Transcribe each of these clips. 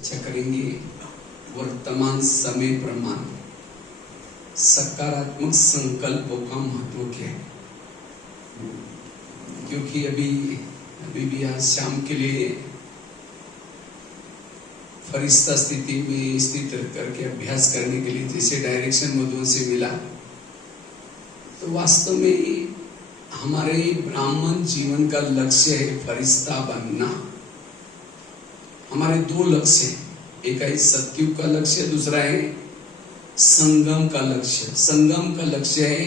चर्चा करेंगे वर्तमान समय प्रमाण सकारात्मक संकल्पों का महत्व क्या है। क्योंकि अभी भी आज शाम के लिए फरिश्ता स्थिति में स्थित करके अभ्यास करने के लिए जैसे डायरेक्शन मधुबन से मिला, तो वास्तव में हमारे ब्राह्मण जीवन का लक्ष्य है फरिश्ता बनना। हमारे दो लक्ष्य हैं, एक है सत्युग का लक्ष्य, दूसरा है संगम का लक्ष्य। संगम का लक्ष्य है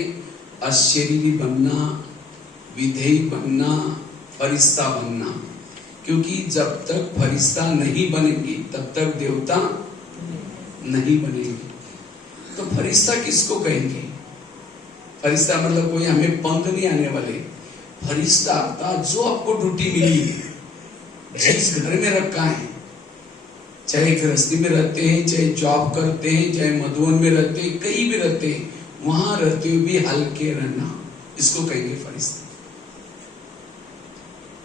अशरीरी बनना, विधेयी बनना, फरिश्ता बनना। क्योंकि जब तक फरिश्ता नहीं बनेंगे तब तक देवता नहीं बनेंगे। तो फरिश्ता किसको कहेंगे? फरिश्ता मतलब कोई हमें पंख नहीं आने वाले। फरिश्ता अर्थात जो आपको ड्यूटी मिली है, जिस घर में रखा है, चाहे गृहस्थी में रहते हैं, चाहे जॉब करते हैं, चाहे मधुबन में रहते हैं, कहीं भी रहते हैं, वहां रहते हुए भी हल्के रहना, इसको कहेंगे फरिश्ता।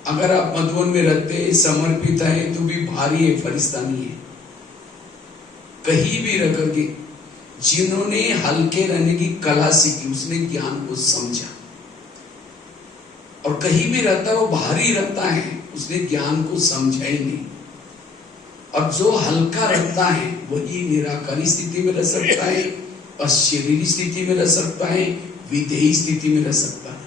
अगर आप मधुबन में रहते हैं, समर्पित है, तो भी भारी है, फरिश्ता नहीं है। कहीं भी रह करके जिन्होंने हल्के रहने की कला सीखी, उसने ज्ञान को समझा, और कहीं भी रहता है वो भारी रहता है, उसने ज्ञान को समझा ही नहीं। और जो हल्का रहता है वही निराकारी स्थिति में रह सकता है, अशरीरी स्थिति में रह सकता है, विधेयी स्थिति में रह सकता है,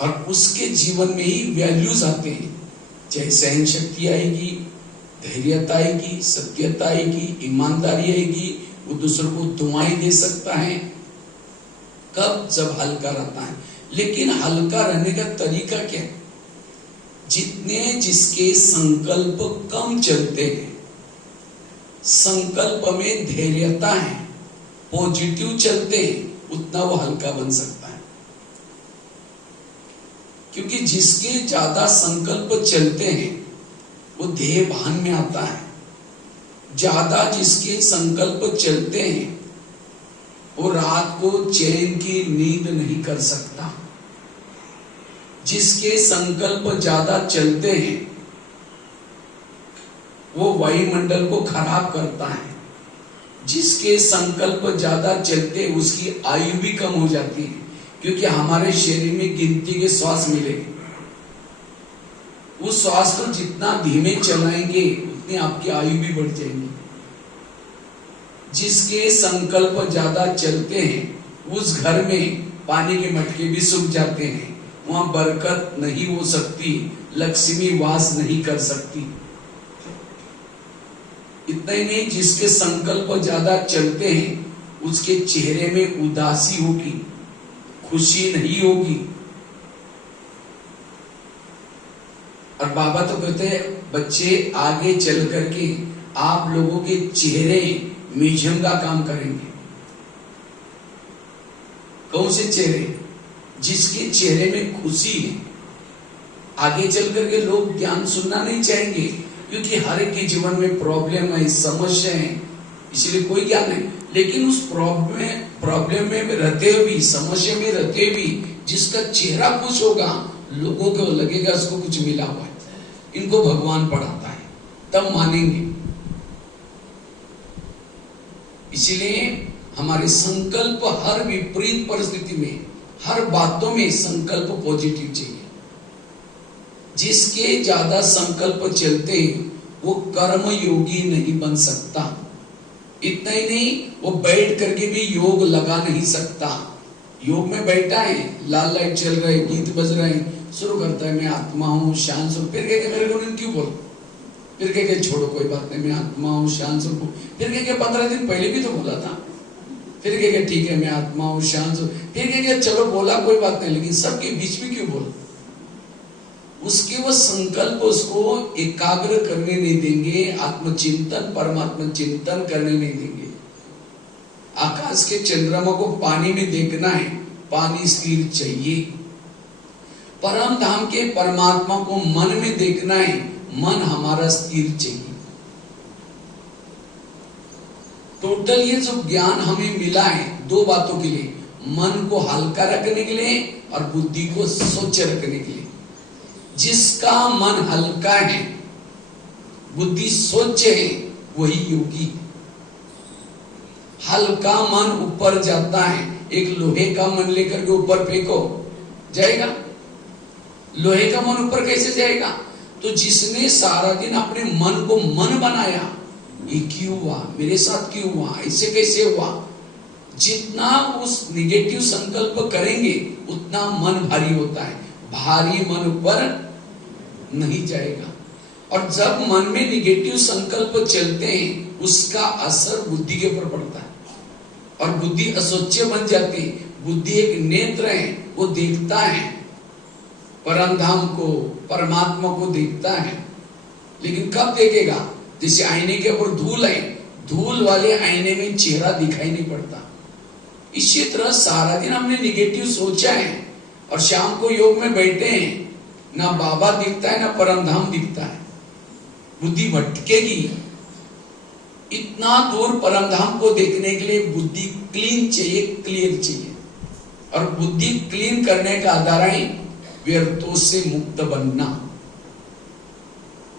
और उसके जीवन में ही वैल्यूज आते हैं। चाहे सहन शक्ति आएगी, धैर्यता आएगी, सत्यता आएगी, ईमानदारी आएगी, वो दूसरों को दुआएं दे सकता है। कब? जब हल्का रहता है। लेकिन हल्का रहने का तरीका क्या है? जितने जिसके संकल्प कम चलते हैं, संकल्प में धैर्यता है, पॉजिटिव चलते हैं, उतना वो हल्का बन सकता है। क्योंकि जिसके ज्यादा संकल्प चलते हैं वो देह भान में आता है। ज्यादा जिसके संकल्प चलते हैं वो रात को चैन की नींद नहीं कर सकता। जिसके संकल्प ज्यादा चलते हैं वो वायुमंडल को खराब करता है। जिसके संकल्प ज्यादा चलते हैं उसकी आयु भी कम हो जाती है, क्योंकि हमारे शरीर में गिनती के श्वास मिलेंगे। उस श्वास को जितना धीमे चलाएंगे उतनी आपकी आयु भी बढ़ जाएगी। जिसके संकल्प ज्यादा चलते हैं उस घर में पानी के मटके भी सूख जाते हैं, वहां बरकत नहीं हो सकती, लक्ष्मी वास नहीं कर सकती। इतना ही नहीं, जिसके संकल्प ज्यादा चलते हैं उसके चेहरे में उदासी होगी, खुशी नहीं होगी। और बाबा तो कहते हैं बच्चे आगे चल करके आप लोगों के चेहरे म्यूजियम का काम करेंगे। कौन से चेहरे? जिसके चेहरे में खुशी है। आगे चल करके लोग ज्ञान सुनना नहीं चाहेंगे, क्योंकि हर एक के जीवन में प्रॉब्लम है, समस्या है, इसलिए कोई ज्ञान है। लेकिन उस प्रॉब्लम में रहते हुए भी, समस्या में रहते हुए भी जिसका चेहरा खुश होगा, लोगों को लगेगा उसको कुछ मिला हुआ है, इनको भगवान पढ़ाता है, तब मानेंगे। इसलिए हमारे संकल्प हर विपरीत परिस्थिति में, हर बातों में संकल्प पॉजिटिव चाहिए। जिसके ज्यादा संकल्प चलते वो कर्म योगी नहीं बन सकता। इतना ही नहीं, वो बैठ करके भी योग लगा नहीं सकता। योग में बैठा है, लाल लाइट चल रहा है, गीत बज रहे हैं, शुरू करता है मैं आत्मा हूं, शांत हूं, फिर कह मेरे को क्यों बोल, फिर कह छोड़ो कोई बात नहीं, मैं आत्मा हूं, शांत हूं, फिर कह 15 दिन पहले भी तो बोला था, फिर कह ठीक है मैं आत्मा हूं, शांत हूं, फिर कह चलो बोला कोई बात नहीं, लेकिन सबके बीच में क्यों बोला? उसके वो संकल्प उसको एकाग्र करने नहीं देंगे, आत्मचिंतन, परमात्मा चिंतन करने नहीं देंगे। आकाश के चंद्रमा को पानी में देखना है, पानी स्थिर चाहिए। परम धाम के परमात्मा को मन में देखना है, मन हमारा स्थिर चाहिए। टोटल ये जो ज्ञान हमें मिला है दो बातों के लिए, मन को हल्का रखने के लिए और बुद्धि को स्वच्छ रखने के लिए। जिसका मन हल्का है बुद्धि स्वच्छ है वही योगी। हल्का मन ऊपर जाता है, एक लोहे का मन लेकर के ऊपर फेंको, जाएगा? लोहे का मन ऊपर कैसे जाएगा? तो जिसने सारा दिन अपने मन को मन बनाया, ये क्यों हुआ, मेरे साथ क्यों हुआ, ऐसे कैसे हुआ, जितना उस निगेटिव संकल्प करेंगे उतना मन भारी होता है, भारी मन ऊपर नहीं जाएगा। और जब मन में निगेटिव संकल्प चलते हैं उसका असर बुद्धि के ऊपर पड़ता है और बुद्धि अस्वच्छ बन जाती। बुद्धि एक नेत्र है, वो देखता है परमधाम को, परमात्मा को देखता है, लेकिन कब देखेगा? जैसे आईने के ऊपर धूल है, धूल वाले आईने में चेहरा दिखाई नहीं पड़ता। इसी तरह सारा दिन हमने निगेटिव सोचा है और शाम को योग में बैठे हैं, ना बाबा दिखता है ना परमधाम दिखता है, बुद्धि भटकेगी। इतना दूर परमधाम को देखने के लिए बुद्धि क्लीन चाहिए, क्लियर चाहिए। और बुद्धि क्लीन करने का आधार है व्यर्थों से मुक्त बनना,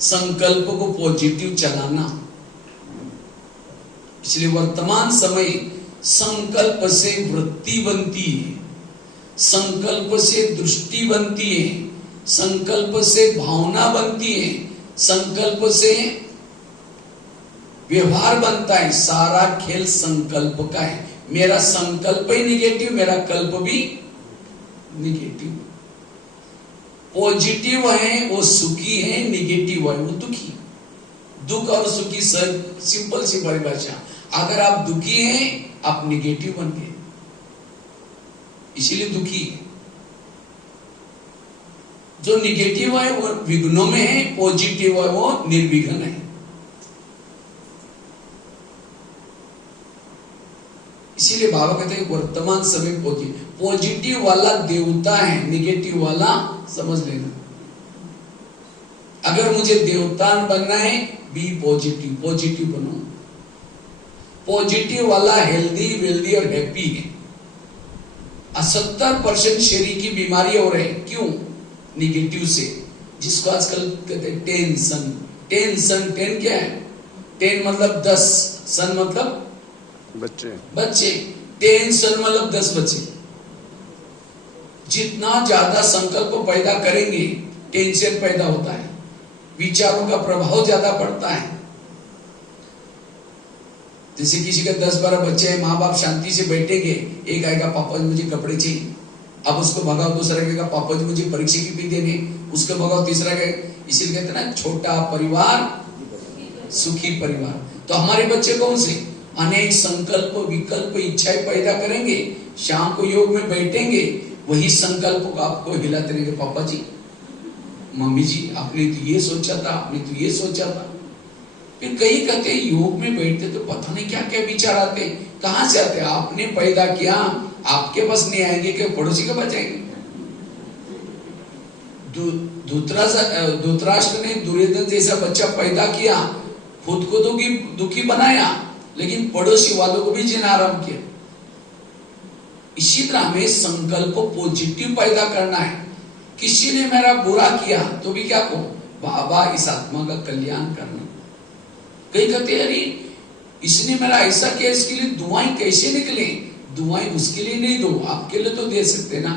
संकल्प को पॉजिटिव चलाना। इसलिए वर्तमान समय संकल्प से वृत्ति बनती है, संकल्प से दृष्टि बनती है, संकल्प से भावना बनती है, संकल्प से व्यवहार बनता है। सारा खेल संकल्प का है। मेरा संकल्प ही निगेटिव, मेरा कल्प भी निगेटिव। पॉजिटिव है वो सुखी है, निगेटिव है वो दुखी। दुख और सुखी सिंपल सी परिभाषा। अगर आप दुखी हैं आप निगेटिव बन गए, इसीलिए दुखी है। जो निगेटिव है वो विघ्नों में है, पॉजिटिव है वो निर्विघ्न है। इसीलिए बाबा कहते हैं वर्तमान समय पॉजिटिव वाला देवता है, निगेटिव वाला समझ लेना। अगर मुझे देवता बनना है बी पॉजिटिव, पॉजिटिव बनो। पॉजिटिव वाला हेल्दी वेल्दी और हैप्पी है। 70% शरीर की बीमारी हो रही है, क्यों? निगेटिव से, जिसको आजकल कहते हैं टेंशन। टेंशन, टेन क्या है? टेन मतलब 10, सन मतलब बच्चे। टेंशन मतलब 10 बच्चे। जितना ज्यादा संकल्प पैदा करेंगे टेंशन पैदा होता है, विचारों का प्रभाव ज्यादा पड़ता है। जैसे किसी का 10-12 बच्चे हैं, माँ बाप शांति से बैठेंगे, एक आएगा पापा जी मुझे कपड़े चाहिए, अब उसको भगाओ, दूसरा कहेगा पापा जी मुझे परीक्षा की फी देने, उसको भगाओ, तीसरा कहेगा। इसीलिए कहते हैं ना छोटा परिवार सुखी परिवार। तो हमारे बच्चे कौन से? अनेक संकल्प विकल्प इच्छाएं पैदा करेंगे, शाम को योग में बैठेंगे, वही संकल्प को आपको हिलाते रहेंगे। पापा जी, मम्मी जी, आपने तो ये सोचा था, आपने तो ये सोचा था। फिर कई कहते योग में बैठते तो पता नहीं क्या क्या विचार आते, कहां से आते? आपने पैदा किया, आपके पास नहीं आएंगे कि पड़ोसी के पास जाएंगे। धृतराष्ट्र ने दुर्योधन जैसा बच्चा पैदा किया, खुद को तो दुखी बनाया, लेकिन पड़ोसी वालों को भी जीना आराम किया। इसी तरह हमें संकल्प पॉजिटिव पैदा करना है। किसी ने मेरा बुरा किया तो भी क्या कहो, बाबा इस आत्मा का कल्याण करना। कई कहते अरे इसने मेरा ऐसा किया, इसके लिए दुआएं कैसे निकले? दुआएं उसके लिए नहीं दो, आपके लिए तो दे सकते ना।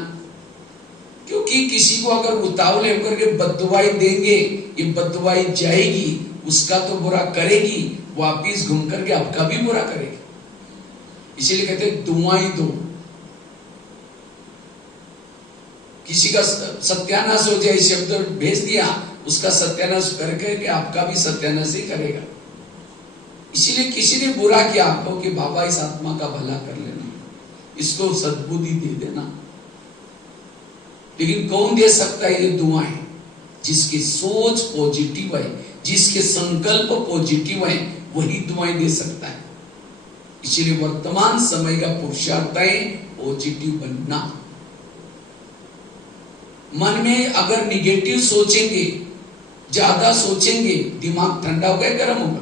क्योंकि किसी को अगर उतावले होकर के बददुआई देंगे, ये बददुआई जाएगी, उसका तो बुरा करेगी, वापिस घूम करके आपका भी बुरा करेगी। इसीलिए कहते हैं दुआएं दो। किसी का सत्यानाश हो जाए, शब्द भेज दिया, उसका सत्यानाश करके आपका भी सत्यानाश ही करेगा। इसीलिए किसी ने बुरा किया आपको कि बाबा इस आत्मा का भला कर लेना, इसको सद्बुद्धि दे देना। लेकिन कौन दे सकता है ये दुआएं? जिसकी सोच पॉजिटिव है, जिसके संकल्प पॉजिटिव है, वही दुआएं दे सकता है। इसलिए वर्तमान समय का पुरुषार्थ है पॉजिटिव बनना। मन में अगर निगेटिव सोचेंगे, ज्यादा सोचेंगे, दिमाग ठंडा होगा गर्म होगा?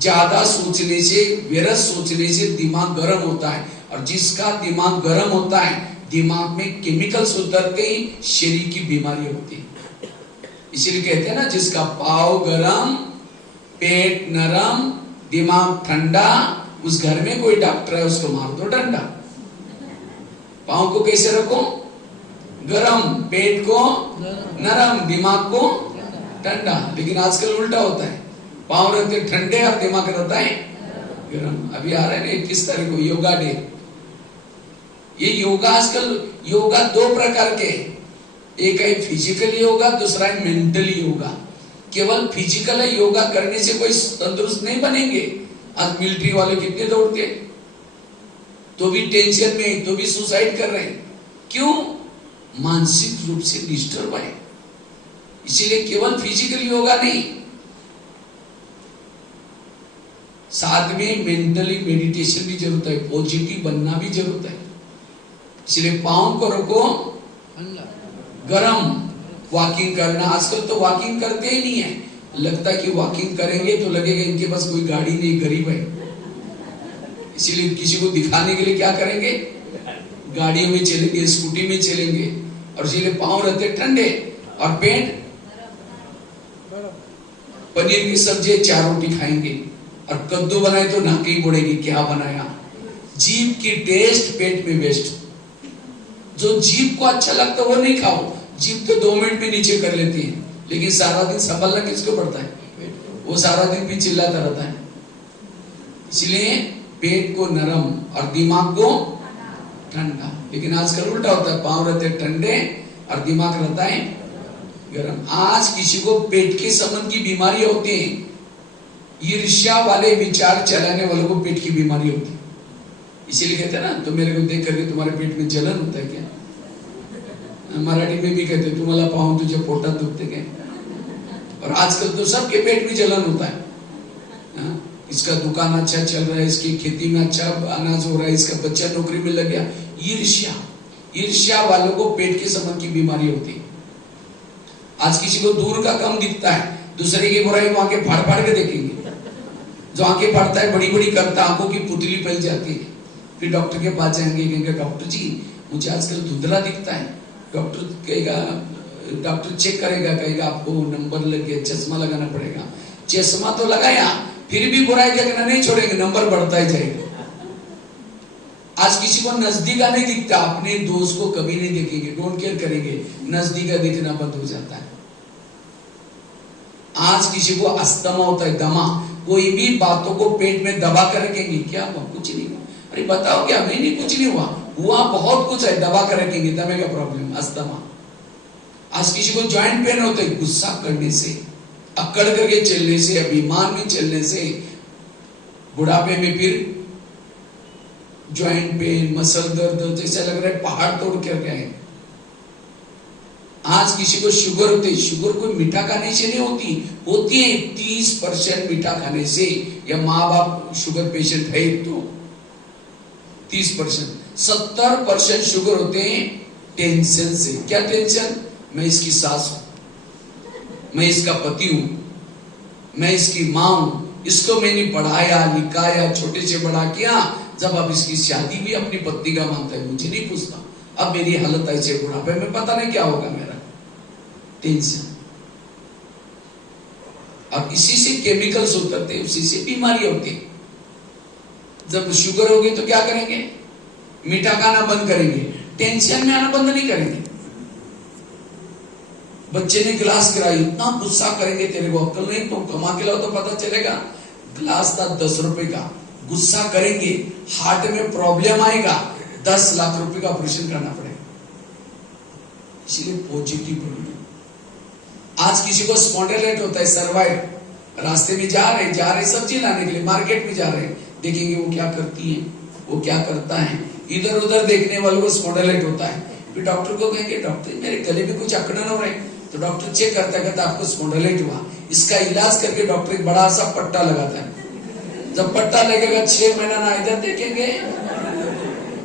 ज्यादा सोचने से, व्यर्थ सोचने से दिमाग गर्म होता है, और जिसका दिमाग गर्म होता है, दिमाग में केमिकल्स उतरते ही शरीर की बीमारी होती है। इसीलिए कहते हैं ना, जिसका पाँव गरम, पेट नरम, दिमाग ठंडा, उस घर में कोई डॉक्टर है उसको मार दो डंडा। पाँव को कैसे रखो? गरम, पेट को नरम, दिमाग को ठंडा। लेकिन आजकल उल्टा होता है, पाँव रहते ठंडे और दिमाग रहता है गरम। अभी आ रहा है ना 21 तारीख को योगा डे। ये योगा आजकल, योगा दो प्रकार के, एक है फिजिकल योगा, दूसरा है मेंटल योगा। केवल फिजिकल योगा करने से कोई तंदुरुस्त नहीं बनेंगे। आज मिलिट्री वाले कितने दौड़ते, तो भी टेंशन में, तो भी सुसाइड कर रहे हैं। क्यों? मानसिक रूप से डिस्टर्ब है। इसीलिए केवल फिजिकल योगा नहीं, साथ में मेंटली मेडिटेशन भी जरूरत है, पॉजिटिव बनना भी जरूरत है। इसलिए पाँव को रखो गरम, वॉकिंग करना। आजकल तो वॉकिंग करते ही नहीं है, लगता है कि वॉकिंग करेंगे तो लगेगा इनके पास कोई गाड़ी नहीं, गरीब है। इसीलिए किसी को दिखाने के लिए क्या करेंगे, गाड़ियों में चलेंगे, स्कूटी में चलेंगे। और इसीलिए पाँव रहते ठंडे और पेट, पनीर की सब्जी 4 रोटी खाएंगे, और कद्दू बनाए तो नाक ही बोलेगी क्या बनाया। जीभ की टेस्ट पेट में वेस्ट। जो जीभ को अच्छा लगता है वो नहीं खाओ, जीभ तो 2 मिनट में नीचे कर लेती है, लेकिन सारा दिन संभालना किसको पड़ता है? वो सारा दिन भी चिल्लाता रहता है। इसलिए पेट को नरम और दिमाग को ठंडा। लेकिन आजकल उल्टा होता है, पाँव रहते ठंडे और दिमाग रहता है गरम। आज किसी को पेट के संबंध की बीमारी होती है, ईर्ष्या वाले विचार चलाने वालों को पेट की बीमारी होती है। इसीलिए कहते हैं ना, तो मेरे को देख करके तुम्हारे पेट में जलन होता है क्या? मराठी में भी कहते तुम्हाला पाहून तुझे पोटात दुखते क्या? और आजकल तो सबके पेट में जलन होता है। इसका दुकान अच्छा चल रहा है, इसकी खेती में अच्छा अनाज हो रहा है, इसका बच्चा नौकरी में लग गया। ईर्ष्या, ईर्ष्या वालों को पेट के संबंध की बीमारी होती है। आज किसी को दूर का कम दिखता है, दूसरे की बुराई को आंखें फाड़ फाड़ के देखेंगे। जो आंखें फाड़ता है, बड़ी बड़ी करता, आंखों की पुतली फैल जाती है। फिर डॉक्टर के पास जाएंगे, कहेंगे डॉक्टर जी मुझे आजकल धुंधला दिखता है। डॉक्टर कहेगा, डॉक्टर चेक करेगा, कहेगा आपको नंबर लग गया, चश्मा लगाना पड़ेगा। चश्मा तो लगाया, फिर भी बुराई देखना नहीं छोड़ेंगे, नंबर बढ़ता ही जाएगा। आज किसी को नजदीका नहीं दिखता, अपने दोस्त को कभी नहीं देखेंगे, डोंट केयर करेंगे, नजदीका दिखना बंद हो जाता है। आज किसी को अस्थमा होता है, दमा, कोई भी बातों को पेट में दबा कर रखेंगे, क्या हुआ? कुछ नहीं हुआ। अरे बताओ क्या? नहीं कुछ नहीं हुआ। हुआ बहुत कुछ है, दबा कर रखेंगे, दमे का प्रॉब्लम, अस्थमा। आज किसी को जॉइंट पेन होते है, गुस्सा करने से, अकड़ करके चलने से, अभिमान में चलने से, बुढ़ापे में फिर जॉइंट पेन, मसल दर्द, जैसे लग रहा है पहाड़ तोड़ कर गए। आज किसी को शुगर होती है, शुगर कोई मीठा खाने से नहीं होती है 30% मीठा खाने से, या माँ बाप शुगर पेशेंट है तो 30%, 70% शुगर होते हैं टेंशन से। क्या टेंशन? मैं इसकी सास हूं, मैं इसका पति हूं, मैं इसकी मां हूं, इसको मैंने पढ़ाया लिखाया, छोटे से बड़ा किया, जब अब इसकी शादी भी अपनी पत्नी का मानता है, मुझे नहीं पूछता, अब मेरी हालत ऐसे बुढ़ापे में पता नहीं क्या होगा मेरा। टेंशन। अब इसी से केमिकल्स उतरते हैं, उसी से बीमारी होती है। जब शुगर होगी तो क्या करेंगे? मीठा खाना बंद करेंगे, टेंशन में आना बंद नहीं करेंगे। बच्चे ने गिलास गिराई, इतना गुस्सा करेंगे, तेरे को अक्ल नहीं, तुम कमा के लाओ तो पता चलेगा। गिलास था 10 रुपए का, गुस्सा करेंगे, हार्ट में प्रॉब्लम आएगा, 10 लाख रुपए का ऑपरेशन करना पड़ेगा। इसलिए पॉजिटिव बनिए। आज किसी को स्पॉन्डिलाइटिस होता है, सर्वाइव, रास्ते में जा रहे सब्जी लाने के लिए मार्केट में जा रहे हैं, देखेंगे वो क्या करती है, वो क्या करता है, इधर उधर देखने वालों को स्पॉन्डिलाइटिस होता है। फिर डॉक्टर को कहेंगे डॉक्टर मेरे गले में कुछ अकड़न हो रहा है, तो डॉक्टर चेक करता है, कहता आपको स्पॉन्डिलाइटिस हुआ। इसका इलाज करके डॉक्टर एक बड़ा सा पट्टा लगाता है। जब पट्टा लगेगा 6 महीना ना इधर देखेंगे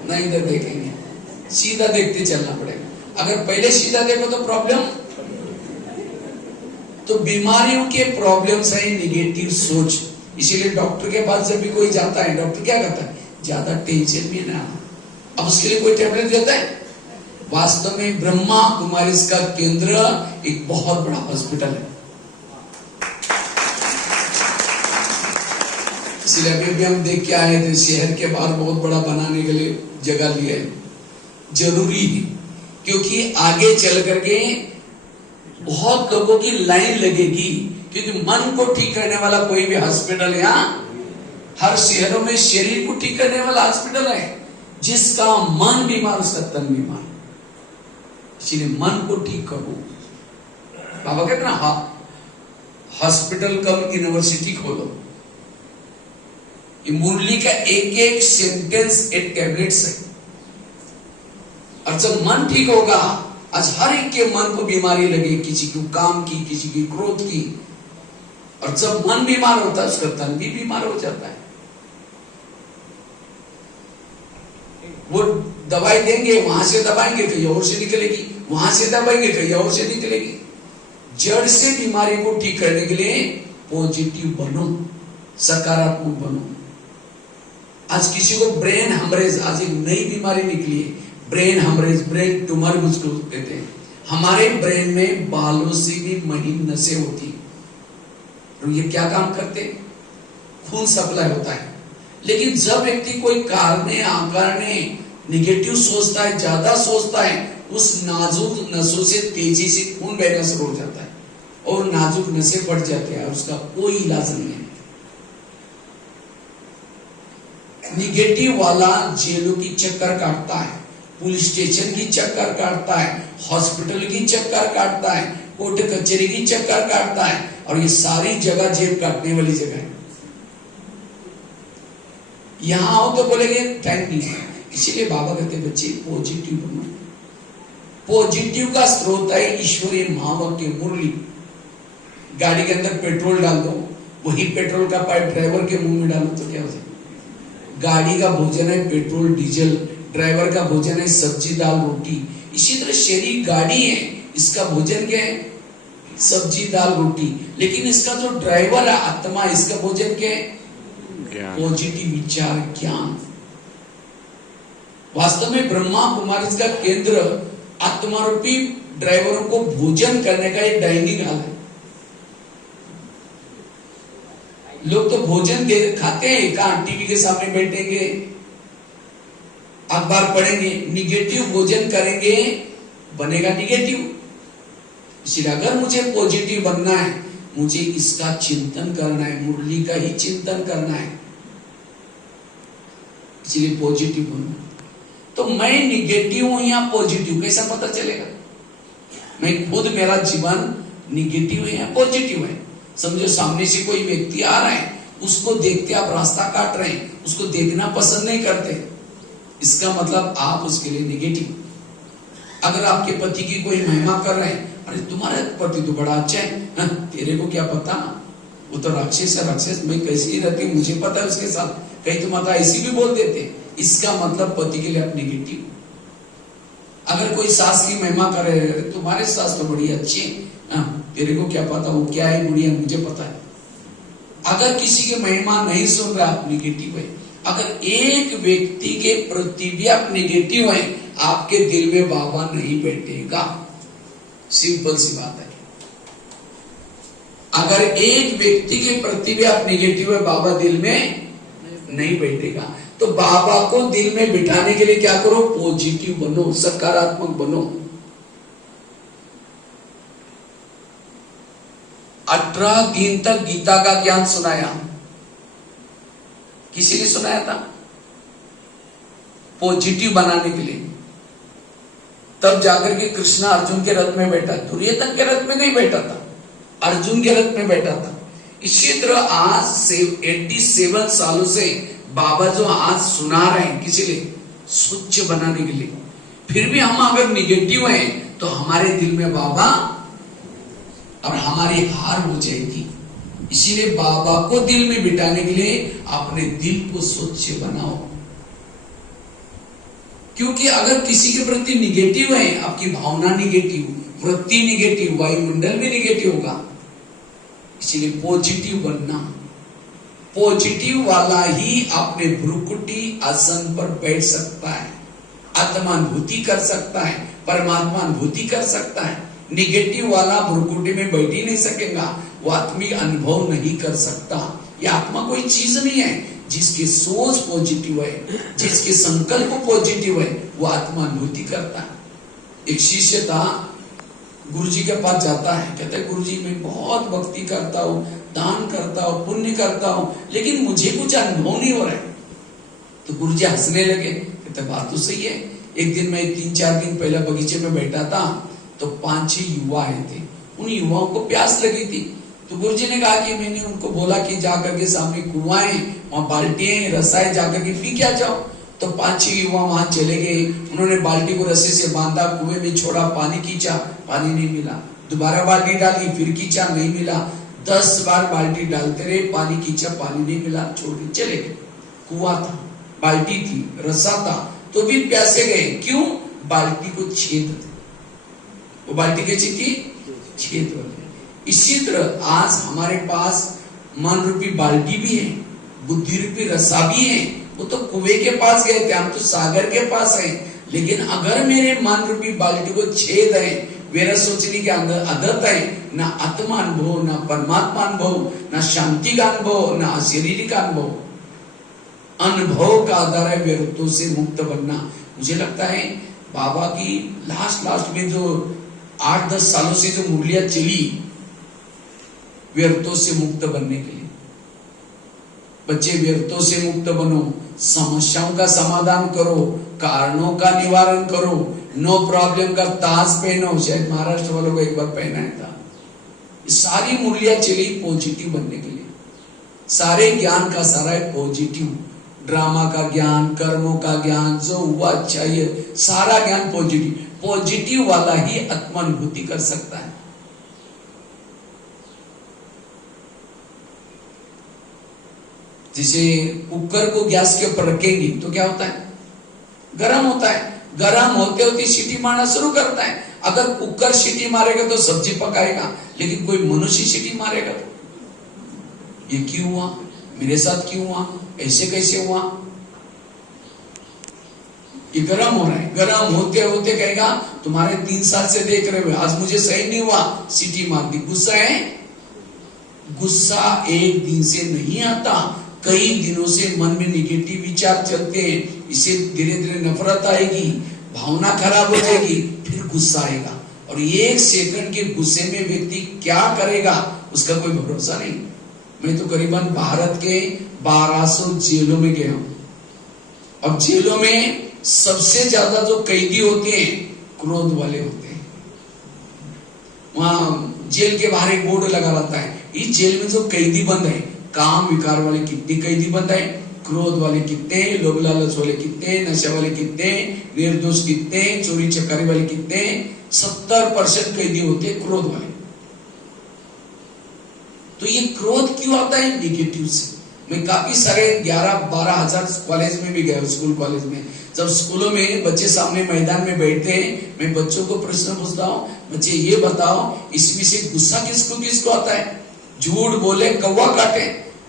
ना इधर देखेंगे, सीधा देखते चलना पड़ेगा। अगर पहले सीधा देखो तो प्रॉब्लम, तो बीमारियों के प्रॉब्लम्स है निगेटिव सोच। इसीलिए डॉक्टर के पास जब भी कोई जाता है, डॉक्टर क्या कहता है? ज्यादा टेंशन में ना, अब उसके लिए कोई टेबलेट देता है? वास्तव में ब्रह्मा कुमारी का केंद्र एक बहुत बड़ा हॉस्पिटल है। इसलिए अभी भी हम देख के आए थे, शहर के बाहर बहुत बड़ा बनाने के लिए जगह लिया है, जरूरी है, क्योंकि आगे चल करके बहुत लोगों की लाइन लगेगी, क्योंकि मन को ठीक करने वाला कोई भी हॉस्पिटल यहाँ हर शहरों में शरीर को ठीक करने वाला हॉस्पिटल है। जिसका मन बीमार उसका तन बीमार, इसलिए मन को ठीक करो। बाबा कहते ना हॉस्पिटल कम यूनिवर्सिटी खोलो। ये मुरली का एक एक सेंटेंस एक टैबलेट्स है, और जब मन ठीक होगा, आज हर एक के मन को बीमारी लगे, किसी को काम की, किसी की क्रोध की, और जब मन बीमार होता है उसका तन भी बीमार हो जाता है। वो दवाई देंगे, वहां से दबाएंगे कहीं और से निकलेगी, वहां से दबाएंगे कहीं और से निकलेगी। जड़ से बीमारी को ठीक करने के लिए पॉजिटिव बनो, सकारात्मक बनो। आज किसी को ब्रेन हेमरेज, आज एक नई बीमारी निकली है, ब्रेन हेमरेज, ब्रेन ट्यूमर उसको कहते हैं। हमारे ब्रेन में बालों से भी महीन नसें होती, और ये क्या काम करते, खून सप्लाई होता है। लेकिन जब व्यक्ति कोई कारणे आकारणे निगेटिव सोचता है, ज्यादा सोचता है, उस नाजुक नसों से तेजी से खून बहना शुरू हो जाता है, और नाजुक नसें बढ़ जाते हैं, उसका कोई इलाज नहीं है। निगेटिव वाला जेलों की चक्कर काटता है, पुलिस स्टेशन की चक्कर काटता है, हॉस्पिटल की चक्कर काटता है, कोर्ट कचहरी की चक्कर काटता है, और ये सारी जगह जेब काटने वाली जगह है। यहां आओ तो बोलेंगे टाइम नहीं है। इसीलिए बाबा कहते बच्चे पॉजिटिव बनो। पॉजिटिव का स्रोत है ईश्वरीय महावाक्य मुरली। गाड़ी के अंदर पेट्रोल डाल दो, वही पेट्रोल का पाइप ड्राइवर के मुंह में डालो तो क्या हो जाए। गाड़ी का भोजन है पेट्रोल डीजल, ड्राइवर का भोजन है सब्जी दाल रोटी। इसी तरह शरीर गाड़ी है, इसका भोजन क्या है, सब्जी दाल रोटी। लेकिन इसका जो ड्राइवर है आत्मा, इसका भोजन क्या है, पॉजिटिव विचार ज्ञान। वास्तव में ब्रह्मा कुमारी का केंद्र आत्मा रूपी ड्राइवरों को भोजन करने का एक डाइनिंग हॉल है। लोग तो भोजन खाते हैं कहां, टीवी के सामने बैठेंगे, अखबार पढ़ेंगे, निगेटिव भोजन करेंगे, बनेगा निगेटिव। इसलिए अगर मुझे पॉजिटिव बनना है, मुझे इसका चिंतन करना है, मुरली का ही चिंतन करना है, इसलिए पॉजिटिव बनना। तो मैं निगेटिव हूं या पॉजिटिव कैसा पता चलेगा? मैं खुद, मेरा जीवन निगेटिव है या पॉजिटिव है। समझो सामने से कोई व्यक्ति आ रहा है, उसको देखते आप रास्ता काट रहे हैं, उसको देखना पसंद नहीं करते, इसका मतलब आप उसके लिए निगेटिव। अगर आपके पति की कोई महिमा कर रहे हैं, अरे तुम्हारा पति तो बड़ा अच्छा है, तेरे को क्या पता, वो तो राक्षस है, राक्षस मैं कैसी रहती हूँ मुझे पता है उसके साथ, कहीं तो माता ऐसी भी बोल देते, इसका मतलब पति के लिए आप निगेटिव। अगर कोई सास की महिमा करे, तुम्हारे सास तो बड़ी अच्छी है, तेरे को क्या पता वो क्या है बुढ़िया, मुझे पता है। अगर किसी की महिमा नहीं सुन रहा आप निगेटिव है। अगर एक व्यक्ति के प्रति भी आप निगेटिव है, आपके दिल में बाबा नहीं बैठेगा, सिंपल सी बात है। अगर एक व्यक्ति के प्रति भी आप निगेटिव है, बाबा दिल में नहीं बैठेगा। तो बाबा को दिल में बिठाने के लिए क्या करो, पॉजिटिव बनो, सकारात्मक बनो। 18 दिन तक गीता का ज्ञान सुनाया, किसी ने सुनाया था, पॉजिटिव बनाने के लिए। तब जाकर के कृष्णा अर्जुन के रथ में बैठा, दुर्योधन के रथ में नहीं बैठा था, अर्जुन के रथ में बैठा था। इसी तरह आज से 87 सालों से बाबा जो आज सुना रहे हैं, किसी लिए, स्वच्छ बनाने के लिए। फिर भी हम अगर निगेटिव हैं तो हमारे दिल में बाबा और हमारी हार हो जाएगी। इसीलिए बाबा को दिल में बिठाने के लिए अपने दिल को स्वच्छ बनाओ। क्योंकि अगर किसी के प्रति निगेटिव है, आपकी भावना निगेटिव, वृत्ति निगेटिव, वायुमंडल भी निगेटिव होगा। इसलिए पॉजिटिव बनना, पॉजिटिव वाला ही अपने भ्रुकुटी आसन पर बैठ सकता है, आत्मानुभूति कर सकता है, परमात्मा अनुभूति कर सकता है। निगेटिव वाला भ्रुकुटी में बैठ ही नहीं सकेगा, वो आत्मिक अनुभव नहीं कर सकता। ये आत्मा कोई चीज नहीं है। जिसकी सोच पॉजिटिव है, जिसके संकल्प पॉजिटिव है, वो आत्मा अनुभूति करता है। एक शिष्य था, गुरुजी के पास जाता है, कहता है गुरुजी मैं बहुत भक्ति करता हूँ, दान करता हूँ, पुण्य करता हूँ, लेकिन मुझे कुछ अनुभव नहीं हो रहा है। तो गुरुजी हंसने लगे, कहते बात तो सही है। एक दिन मैं 3-4 दिन पहले बगीचे में बैठा था, तो 5-6 युवा आए थे। उन युवाओं को प्यास लगी थी, तो गुरुजी ने कहा कि मैंने उनको बोला कि जाकर के सामने कुआं है, वहां बाल्टियां रसाएं, जाकर के पी क्या जाओ। तो 5-6 युवा वहां चले गए, उन्होंने बाल्टी को रस्से से बांधा, कुएं में छोड़ा, पानी खींचा, पानी नहीं मिला। दोबारा बाल्टी डाली, फिर खींचा, नहीं मिला। 10 बार बाल्टी डालते रहे, पानी खींचा, पानी नहीं मिला, छोड़ चले गए। कुआं था, बाल्टी थी, रस्सा था, तो भी प्यासे गए। क्यों? बाल्टी को छेद थे, वो बाल्टी कैसी थी? छेद वाली। इसी तरह आज हमारे पास मन रूपी बाल्टी भी है, बुद्धि रूपी रस्सा भी है। वो तो कुएं के पास गए थे, हम तो सागर के पास हैं। लेकिन अगर मेरे मन रूपी बाल्टी को छेद है, मेरा सोचने के अंदर आदत है, ना आत्मा अनुभव, ना परमात्मा अनुभव, ना शांति का अनुभव, ना शारीरिक अनुभव। अनुभव का आधार है व्यर्थों से मुक्त बनना। मुझे लगता है बाबा की लास्ट में जो 8-10 सालों से जो मुरलियां चली, व्यर्थों से मुक्त बनने के लिए। बच्चे व्यर्थों से मुक्त बनो, समस्याओं का समाधान करो, कारणों का निवारण करो, नो प्रॉब्लम का ताज पहनो। शायद महाराष्ट्र वालों को एक बार पहना था। सारी मुरलियां चली पॉजिटिव बनने के लिए। सारे ज्ञान का सारा है पॉजिटिव। ड्रामा का ज्ञान, कर्मों का ज्ञान, जो हुआ अच्छा है, सारा ज्ञान पॉजिटिव। पॉजिटिव वाला ही आत्मानुभूति कर सकता है। जैसे कुकर को गैस के ऊपर रखेंगे तो क्या होता है? गरम होता है। गरम होते होते सीटी मारना शुरू करता है। अगर कुकर सीटी मारेगा तो सब्जी पकाएगा, लेकिन कोई मनुष्य सीटी मारेगा तो ये क्यों हुआ? मेरे साथ क्यों हुआ? ऐसे कैसे हुआ? ये गरम हो रहा है। गरम होते होते कहेगा तुम्हारे 3 साल से देख रहे हो, आज मुझे सही नहीं हुआ, सीटी मार दी। गुस्सा है? गुस्सा एक दिन से नहीं आता, कई दिनों से मन में निगेटिव विचार चलते हैं। इससे धीरे धीरे नफरत आएगी, भावना खराब हो जाएगी, फिर गुस्सा आएगा। और 1 सेकंड के गुस्से में व्यक्ति क्या करेगा उसका कोई भरोसा नहीं। मैं तो करीबन भारत के 1200 जेलों में गया हूं। अब जेलों में सबसे ज्यादा जो कैदी होते हैं क्रोध वाले होते हैं। वहां जेल के बाहर एक बोर्ड लगा रहता है, इस जेल में जो कैदी बंद है, काम विकार वाले कितने कैदी बंद है, क्रोध वाले कितने, लोभ लालच वाले कितने, नशा वाले कितने, निर्दोष कितने, चोरी चकारी वाले कितने। 70% कैदी होते हैं क्रोध वाले। तो ये क्रोध क्यों आता है? निगेटिव से। मैं काफी सारे 11-12 हजार कॉलेज में भी गया, स्कूल कॉलेज में। जब स्कूलों में बच्चे सामने मैदान में बैठते हैं, मैं बच्चों को प्रश्न पूछता हूँ, बच्चे ये बताओ इसमें से गुस्सा किसको किसको आता है? झूठ बोले कौवा काटे।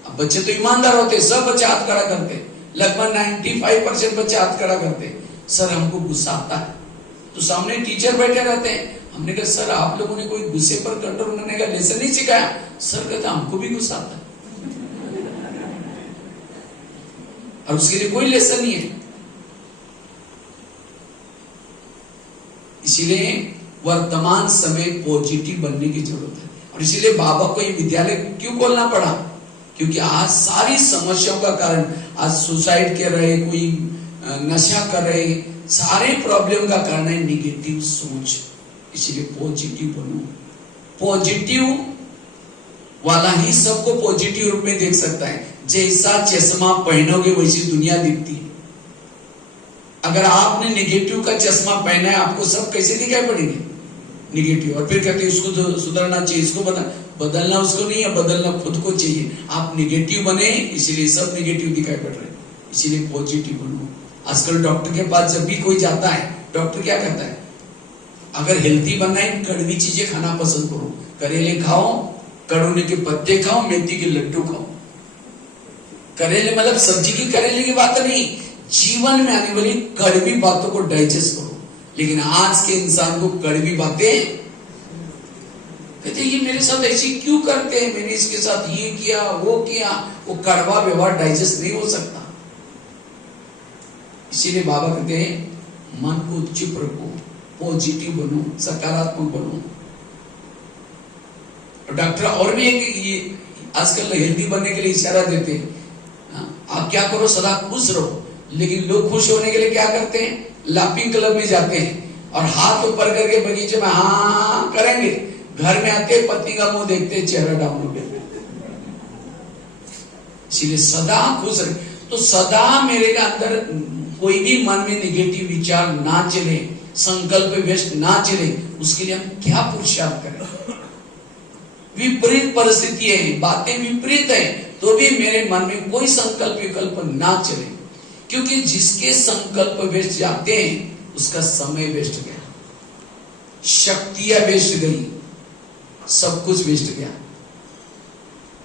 अब बच्चे तो ईमानदार होते, सब बच्चे हाथ खड़ा करते, लगभग 95% बच्चे हाथ खड़ा करते, सर हमको गुस्सा आता है। तो सामने टीचर बैठे रहते हैं, हमने कहा सर आप लोगों ने कोई गुस्से पर कंट्रोल करने का लेसन नहीं सिखाया? सर कहते हमको भी गुस्सा आता है, और उसके लिए कोई लेसन नहीं है। इसीलिए वर्तमान समय पॉजिटिव बनने की जरूरत है। और इसीलिए बाबा को ये विद्यालय क्यों खोलना पड़ा? क्योंकि आज सारी समस्याओं का कारण, आज सुसाइड कर रहे, कोई नशा कर रहे, सारे प्रॉब्लम का कारण है निगेटिव सोच। इसलिए पॉजिटिव बनो। पॉजिटिव वाला ही सबको पॉजिटिव रूप में देख सकता है। जैसा चश्मा पहनोगे वैसी दुनिया दिखती है। अगर आपने निगेटिव का चश्मा पहना है, आपको सब कैसे दिखाई पड़ेंगे? निगेटिव। और फिर कहते हैं इसको सुधरना चाहिए, इसको बदलना उसको नहीं है, बदलना खुद को चाहिए। आप निगेटिव बने, इसीलिए सब निगेटिव दिखाई पड़ रहे हैं। इसीलिए पॉजिटिव बनो। आजकल डॉक्टर के पास जब भी कोई जाता है, डॉक्टर क्या कहता है? अगर हेल्थी बनना है, कड़वी चीजें खाना पसंद करो, करेले खाओ, कड़ोने के पत्ते खाओ, मेथी के लड्डू खाओ। करेले मतलब सब्जी की करेले की बात नहीं, जीवन में आने वाली कड़वी बातों को डाइजेस्ट करो। लेकिन आज के इंसान को कड़वी बातें कहते ये मेरे साथ ऐसी क्यों करते हैं, मैंने इसके साथ ये किया वो किया, वो कड़वा व्यवहार डाइजेस्ट नहीं हो सकता। इसीलिए बाबा कहते हैं मन को चुप रखो, पॉजिटिव बनो, सकारात्मक बनो। डॉक्टर और भी एक आजकल हेल्दी बनने के लिए इशारा देते हैं, आप क्या करो सदा खुश रहो, लेकिन लोग खुश होने के लिए क्या करते हैं, लाफिंग क्लब में जाते हैं और हाथ ऊपर करके बगीचे में हाँ करेंगे, घर में आते पति का मुंह देखते चेहरा डाउन हो गया। इसलिए सदा खुश रहे। तो सदा मेरे का अंदर कोई भी मन में निगेटिव विचार ना चले, संकल्प व्यस्त ना चले, उसके लिए हम क्या पुरुषार्थ करें। विपरीत परिस्थिति है, बातें विपरीत है, तो भी मेरे मन में कोई संकल्प विकल्प ना चले, क्योंकि जिसके संकल्प व्यस्त जाते हैं उसका समय वेस्ट गया, शक्तियां वेस्ट गई, सब कुछ वेस्ट गया।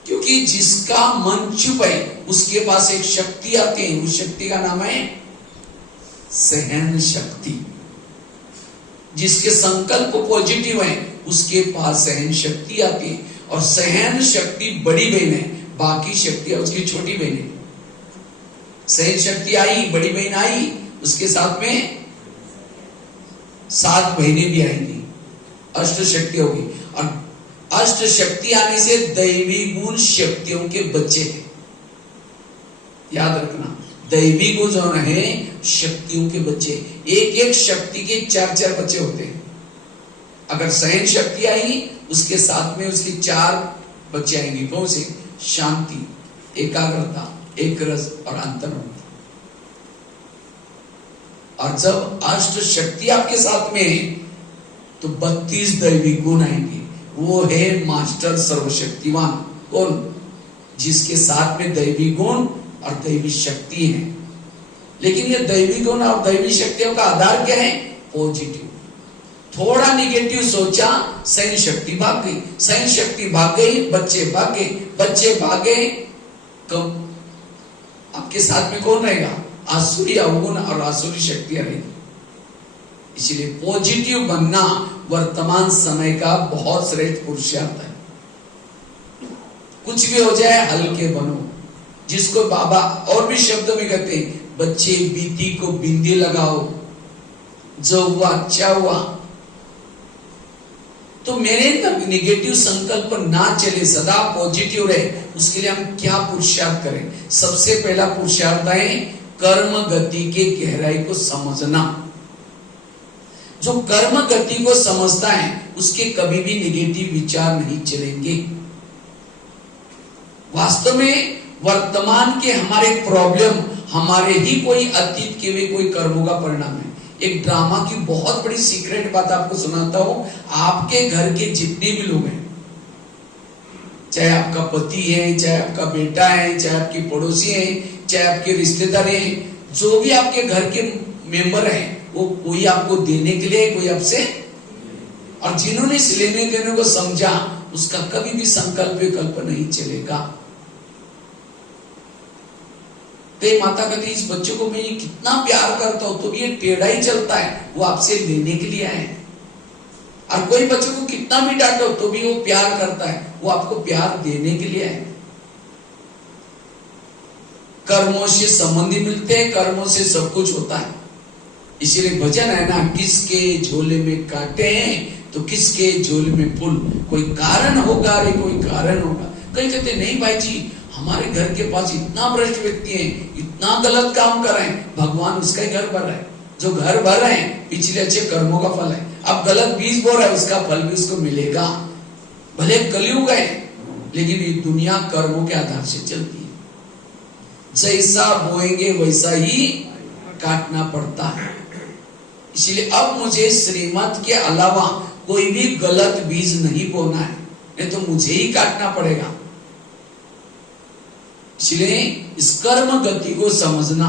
क्योंकि जिसका मन चुप है उसके पास एक शक्ति आती है, उस शक्ति का नाम है सहन शक्ति। जिसके संकल्प पॉजिटिव है उसके पास सहन शक्ति आती है, और सहन शक्ति बड़ी बहन है, बाकी शक्तियां उसकी छोटी बहन है। सहन शक्ति आई, बड़ी बहन आई, उसके साथ में 7 बहनें भी आएंगी, अष्ट शक्ति होगी। और अष्ट शक्ति आने से दैवी गुण शक्तियों के बच्चे हैं, याद रखना। दैवी गुण जो है शक्तियों के बच्चे, एक एक शक्ति के 4-4 बच्चे होते हैं। अगर सहन शक्ति आई उसके साथ में उसकी 4 बच्चे आएंगे। कौन से? शांति, एकाग्रता, एक रस और अंतर्मुक्ति। और जब अष्ट शक्ति आपके साथ में है तो 32 दैवी गुण आएंगे। वो है मास्टर सर्वशक्तिमान। कौन? जिसके साथ में दैवी गुण और दैवी शक्ति है। लेकिन ये दैवी गुण और दैवी शक्तियों का आधार क्या है? पॉजिटिव। थोड़ा निगेटिव सोचा, सहन शक्ति भाग गई, सहन शक्ति भाग गई, बच्चे भाग गए, बच्चे भागे, कब आपके साथ में कौन रहेगा? आसुरी अवगुण और आसुरी शक्तियां रहेगी। इसलिए पॉजिटिव बनना वर्तमान समय का बहुत श्रेष्ठ पुरुषार्थ है। कुछ भी हो जाए हल्के बनो, जिसको बाबा और भी शब्दों में कहते हैं, बच्चे बीती को बिंदी लगाओ, जो हुआ अच्छा हुआ। तो मेरे तक निगेटिव संकल्प ना चले, सदा पॉजिटिव रहे, उसके लिए हम क्या पुरुषार्थ करें? सबसे पहला पुरुषार्थ है कर्म गति के गहराई को समझना। जो कर्म गति को समझता है उसके कभी भी निगेटिव विचार नहीं चलेंगे। वास्तव में वर्तमान के हमारे प्रॉब्लम हमारे ही कोई अतीत के भी कोई कर्मों का परिणाम है। एक ड्रामा की बहुत बड़ी सीक्रेट बात आपको सुनाता हूं। आपके घर के जितने भी लोग हैं, चाहे आपका पति है, चाहे आपका बेटा है, चाहे आपकी पड़ोसी है, चाहे आपके रिश्तेदार हैं, जो भी आपके घर के मेंबर हैं, वो कोई आपको देने के लिए, कोई आपसे, और जिन्होंने इस लेने देने को समझा उसका कभी भी संकल्प विकल्प नहीं चलेगा। कई माता कहती इस बच्चे को मैं कितना प्यार करता हूं तो भी ये टेढ़ा ही चलता है, वो आपसे लेने के लिए आए। और कोई बच्चे को कितना भी डांटो तो भी वो प्यार करता है, वो आपको प्यार देने के लिए आए। कर्मों से संबंधी मिलते हैं, कर्मों से सब कुछ होता है। इसीलिए भजन है ना, किसके झोले में कांटे हैं तो किसके झोले में फूल। कोई कारण होगा रे, कोई कारण होगा। कई कहते नहीं भाई जी, हमारे घर के पास इतना भ्रष्ट व्यक्ति है, इतना गलत काम कर रहे हैं, भगवान उसका ही घर भर रहा है। जो घर भर रहे हैं पिछले अच्छे कर्मों का फल है। अब गलत बीज बो रहा है, उसका फल भी उसको मिलेगा। भले कलयुग है, लेकिन ये दुनिया कर्मों के आधार से चलती है। जैसा बोएंगे वैसा ही काटना पड़ता है। इसलिए अब मुझे श्रीमत के अलावा कोई भी गलत बीज नहीं बोना है, नहीं तो मुझे ही काटना पड़ेगा। इसलिए इस कर्म गति को समझना।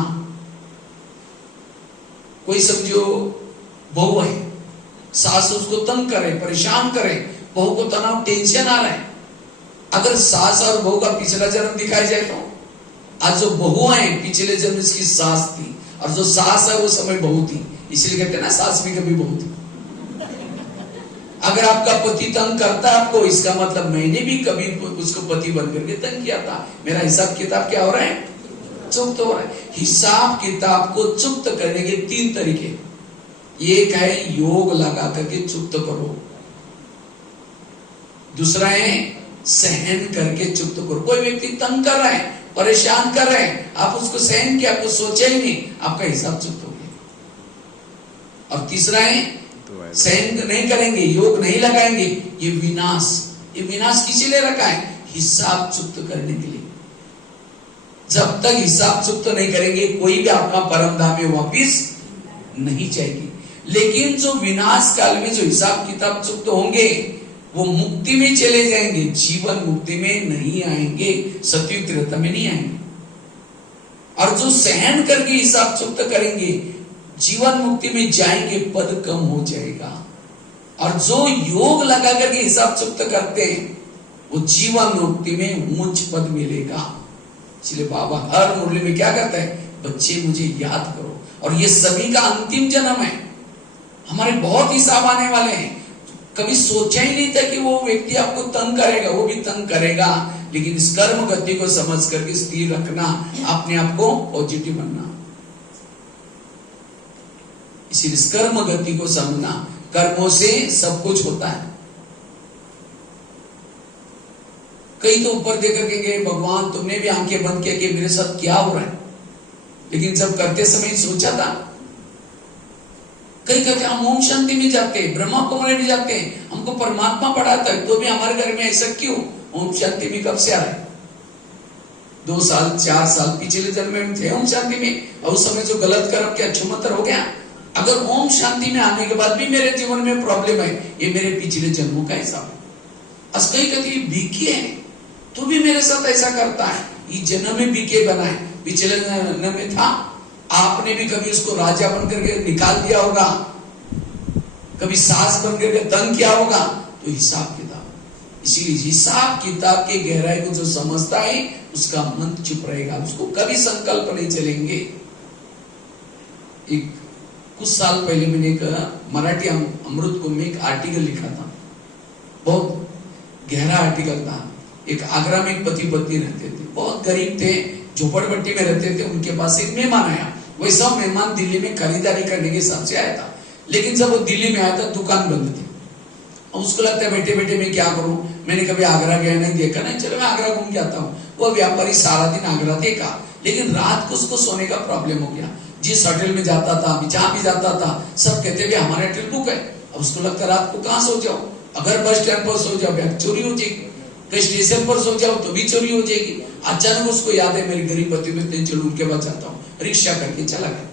कोई समझो बहू है, सास उसको तंग करे, परेशान करे, बहू को तनाव, टेंशन आ रहा है। अगर सास और बहू का पिछला जन्म दिखाया जाए तो आज जो बहू है पिछले जन्म इसकी सास थी, और जो सास है वो समय बहू थी। इसलिए कहते हैं ना सास भी कभी बहुत। अगर आपका पति तंग करता है आपको, इसका मतलब मैंने भी कभी उसको पति बन करके तंग किया था, मेरा हिसाब किताब क्या हो रहा है, चुप्त हो रहा है। हिसाब किताब को चुप्त करने के 3 तरीके, एक है योग लगा करके चुप्त करो, दूसरा है सहन करके चुप्त करो। कोई व्यक्ति तंग कर रहा है, परेशान कर रहे हैं, आप उसको सहन किया, आपको सोचा ही नहीं, आपका हिसाब चुप्त हो गया। और तीसरा है सहन नहीं करेंगे, योग नहीं लगाएंगे, ये विनाश। ये विनाश किसी लिए रखा है, हिसाब चुप्त करने के लिए। जब तक हिसाब चुप्त नहीं करेंगे कोई भी आपका परम धाम में वापिस नहीं जाएगी। लेकिन जो विनाश काल में जो हिसाब किताब चुप्त होंगे वो मुक्ति में चले जाएंगे, जीवन मुक्ति में नहीं आएंगे, सतयुग त्रेता में नहीं आएंगे। और जो सहन करके हिसाब चुप्त करेंगे जीवन मुक्ति में जाएंगे, पद कम हो जाएगा। और जो योग लगा करके हिसाब चुप्त करते हैं वो जीवन मुक्ति में उच्च पद मिलेगा। इसलिए बाबा हर मुरली में क्या करता है, बच्चे मुझे याद करो। और ये सभी का अंतिम जन्म है। हमारे बहुत हिसाब आने वाले हैं। कभी सोचा ही नहीं था कि वो व्यक्ति आपको तंग करेगा, वो भी तंग करेगा, लेकिन इस कर्म गति को समझ करके स्थिर रखना, अपने आप को पॉजिटिव बनना। इसीलिए इस कर्म गति को समझना, कर्मों से सब कुछ होता है। कई तो ऊपर देकर के भगवान तुमने भी आंखें बंद किया कि मेरे साथ क्या हो रहा है, लेकिन जब करते समय सोचा था। कई कहते हम ओम शांति में जाते हैं, ब्रह्मा कुमारी में जाते हैं, हमको परमात्मा पढ़ाता है, तो भी हमारे घर में ऐसा क्यों? ओम शांति में कब से आ रहा है? 2 साल 4 साल पिछले जन्म में थे ओम शांति में, और उस समय जो गलत कर्म क्या छुमंतर हो गया। अगर ओम शांति में आने के बाद भी मेरे जीवन में प्रॉब्लम है, ये मेरे पिछले जन्मों का हिसाब है। आज कई कहते बीके है तो भी मेरे साथ ऐसा करता है, ये जन्म में बीके बना है, पिछले जन्म में था। आपने भी कभी उसको राजा बन करके निकाल दिया होगा, कभी सास बन करके तंग किया होगा, तो हिसाब किताब। इसीलिए हिसाब किताब के गहराई को जो समझता है उसका मन चुप रहेगा, उसको कभी संकल्प नहीं चलेंगे। एक कुछ साल पहले मैंने एक मराठी अमृत को में एक आर्टिकल लिखा था, बहुत गहरा आर्टिकल था। एक आगरा में एक पति पत्नी रहते थे, बहुत गरीब थे, झोपड़पट्टी में रहते थे। उनके पास एक मेहमान आया, वैसा मेहमान दिल्ली में खरीदारी करने के हिसाब से आया था, लेकिन जब वो दिल्ली में आया था दुकान बंद थी। और उसको लगता है बैठे बैठे मैं क्या करूं, मैंने कभी आगरा गया नहीं, देखा नहीं, चलो मैं आगरा घूम के आता हूँ। वो व्यापारी सारा दिन आगरा देखा, लेकिन रात को उसको सोने का प्रॉब्लम हो गया। जिस होटल में जाता था, जहां भी जाता था, सब कहते थे हमारे होटल बुक है। अब उसको लगता रात को कहां सो जाओ, अगर बस स्टैंड पर सो जाओ बैग चोरी हो जाएगी, कहीं स्टेशन पर सो जाओ तो भी चोरी हो जाएगी। अचानक उसको याद है मेरी गरीब पति में, चलो उनके पास जाता हूँ, रिक्शा करके चला गया।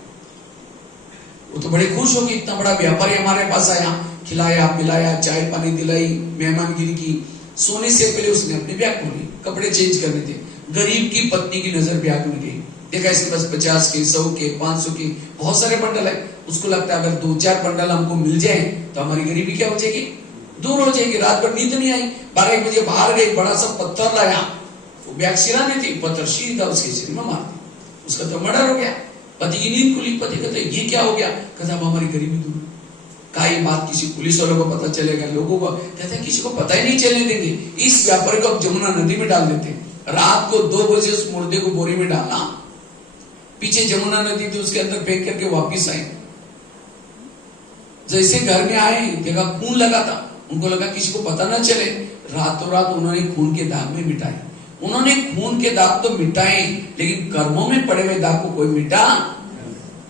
वो तो बड़े खुश हो गए, इतना बड़ा व्यापारी हमारे पास आया, खिलाया पिलाया, चाय पानी दिलाई, मेहमानगिरी की। सोने से पहले उसने अपनी बैग खोली, कपड़े चेंज करने थे। गरीब की पत्नी की नजर बैग में गई, देखा इसके पास 50 के 100 के 500 के बहुत सारे बंडल है। उसको लगता है अगर 2-4 बंडल हमको मिल जाए तो हमारी गरीबी क्या हो जाएगी, दूर हो जाएगी। रात भर नींद नहीं आई, 12-1 बजे बाहर गई, बड़ा सा पत्थर लाया, वो बैग सिराने थी, पत्थर सीधा उसके सिर में मार दिया, उसका तो मर्डर हो गया। पति की नींद खुली, पति कहते ये क्या हो गया, कहता अब हमारी गरीबी दूर। का ये बात किसी पुलिस वालों को पता चलेगा, लोगों को कहते हैं किसी को पता ही नहीं चलने देंगे। इस व्यापारी को अब जमुना नदी में डाल देते हैं। रात को 2 बजे उस मुर्दे को बोरी में डालना, पीछे जमुना नदी थी उसके अंदर फेंक करके वापिस आए। जैसे घर में आए देखा खून लगा था, उनको लगा किसी को पता ना चले, रातों रात उन्होंने खून के दाग में मिटाए। उन्होंने खून के दाग तो मिटाए, लेकिन कर्मों में पड़े हुए दाग को कोई मिटा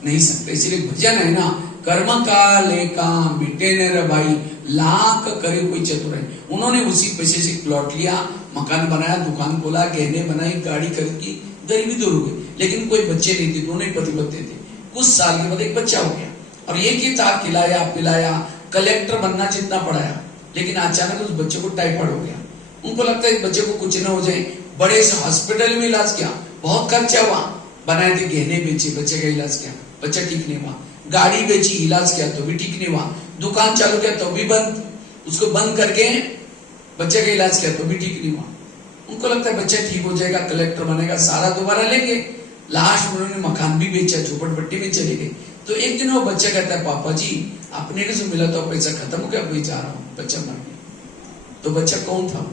नहीं सकता। इसलिए भजन है ना, कर्म का लेका मिटे न रे भाई, लाख करे कोई चतुर है। उन्होंने उसी पैसे से प्लॉट लिया, मकान बनाया, दुकान खोला, गहने बनाई, गाड़ी खरीदी, गरीबी दूर हो गई। लेकिन कोई बच्चे नहीं थे, दोनों ही पति पत्नी थे। कुछ साल के बाद एक बच्चा हो गया, और एक ही था, खिलाया पिलाया, कलेक्टर बनना जितना पढ़ाया, लेकिन अचानक उस बच्चे को टाइफाइड हो गया। उनको लगता है बच्चे को कुछ न हो जाए, बड़े से हॉस्पिटल में इलाज किया, बहुत खर्चा हुआ, बनाए थे गहने बेचे, बच्चे का इलाज किया, बच्चा ठीक नहीं हुआ। गाड़ी बेची, इलाज किया तो भी ठीक नहीं हुआ। दुकान चालू किया तो भी बंद, उसको बंद करके बच्चे का इलाज किया तो भी ठीक नहीं हुआ। उनको लगता है बच्चा ठीक हो जाएगा, कलेक्टर बनेगा, सारा दोबारा लेंगे। लास्ट में उन्होंने मकान भी बेचा, झोपड़पट्टी में चले गए। तो एक दिन वो बच्चा कहता है, पापा जी आपने जो मिला था पैसा खत्म हो गया, अभी जा रहा हूं, बच्चा मर गया। तो बच्चा कौन था?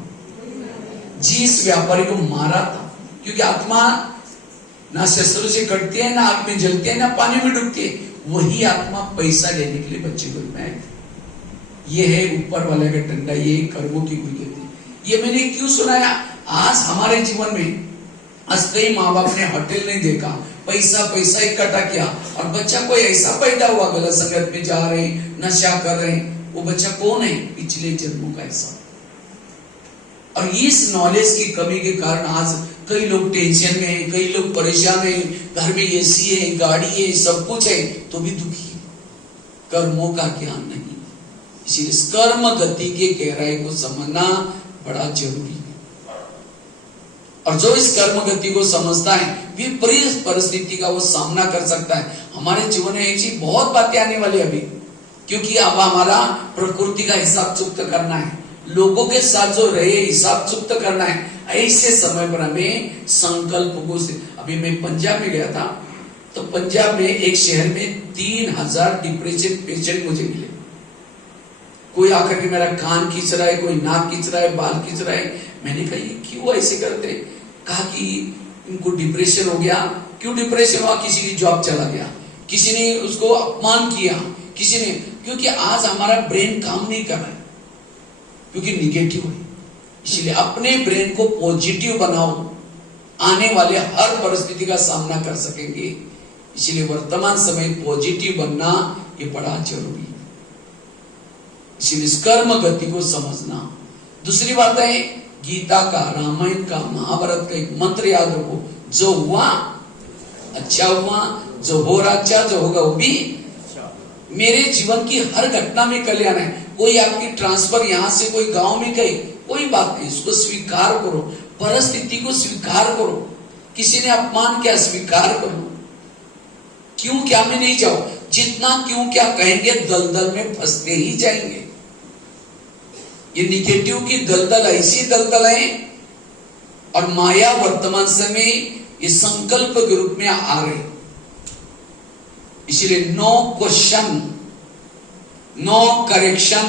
जिस व्यापारी को मारा था। क्योंकि आत्मा ना शस्त्रों से कटती है, ना आग में जलती है, ना पानी में डूबती है। वही आत्मा पैसा लेने के लिए बच्चे को बनाया। ये है ऊपर वाले का डंडा, ये कर्मों की गुजरती। ये मैंने क्यों सुनाया? आज हमारे जीवन में आज कई माँ बाप ने होटल नहीं देखा, पैसा पैसा इकट्ठा किया, और बच्चा कोई ऐसा पैदा हुआ गलत संगत में जा रहे, नशा कर रहे। वो बच्चा कौन है? पिछले जन्मों का ऐसा। और इस नॉलेज की कमी के कारण आज कई लोग टेंशन में है, कई लोग परेशान है, घर में एसी है, गाड़ी है, सब कुछ है, तो भी दुखी है। कर्मों का ज्ञान नहीं। इसीलिए कर्म गति के गहराई को समझना बड़ा जरूरी है। और जो इस कर्म गति को समझता है, विपरीत परिस्थिति का वो सामना कर सकता है। हमारे जीवन में ऐसी बहुत बातें आने वाली अभी, क्योंकि अब हमारा प्रकृति का हिसाब चुकता करना है, लोगों के साथ जो रहे हिसाब चुकता करना है। ऐसे समय पर हमें संकल्प को से, अभी मैं पंजाब में गया था, तो पंजाब में एक शहर में 3000 डिप्रेशन पेशेंट मुझे मिले। कोई आकर के मेरा कान खींच रहा है, कोई नाक खींच रहा है, बाल खींच रहा है। मैंने कहा ये क्यों ऐसे करते? कहा कि इनको डिप्रेशन हो गया। क्यों डिप्रेशन हुआ? किसी की जॉब चला गया, किसी ने उसको अपमान किया, किसी ने, क्योंकि आज हमारा ब्रेन काम नहीं कर रहा है, क्योंकि निगेटिव है। इसलिए अपने ब्रेन को पॉजिटिव बनाओ, आने वाले हर परिस्थिति का सामना कर सकेंगे। इसलिए वर्तमान समय पॉजिटिव बनना ये बड़ा जरूरी है। इसलिए कर्म गति को समझना। दूसरी बात है, गीता का, रामायण का, महाभारत का एक मंत्र याद रखो, जो हुआ अच्छा हुआ, जो हो रहा अच्छा, जो होगा वो भी। मेरे जीवन की हर घटना में कल्याण है। कोई आपकी ट्रांसफर यहां से कोई गांव में गई, कोई बात नहीं, उसको स्वीकार करो, परिस्थिति को स्वीकार करो। किसी ने अपमान किया, स्वीकार करो। क्यों क्या में नहीं जाओ, जितना क्यों क्या कहेंगे दलदल में फंसते ही जाएंगे। ये निगेटिव की दलदल ऐसी दलदल है, और माया वर्तमान समय ये संकल्प के रूप में आ रही। इसलिए no question, no correction,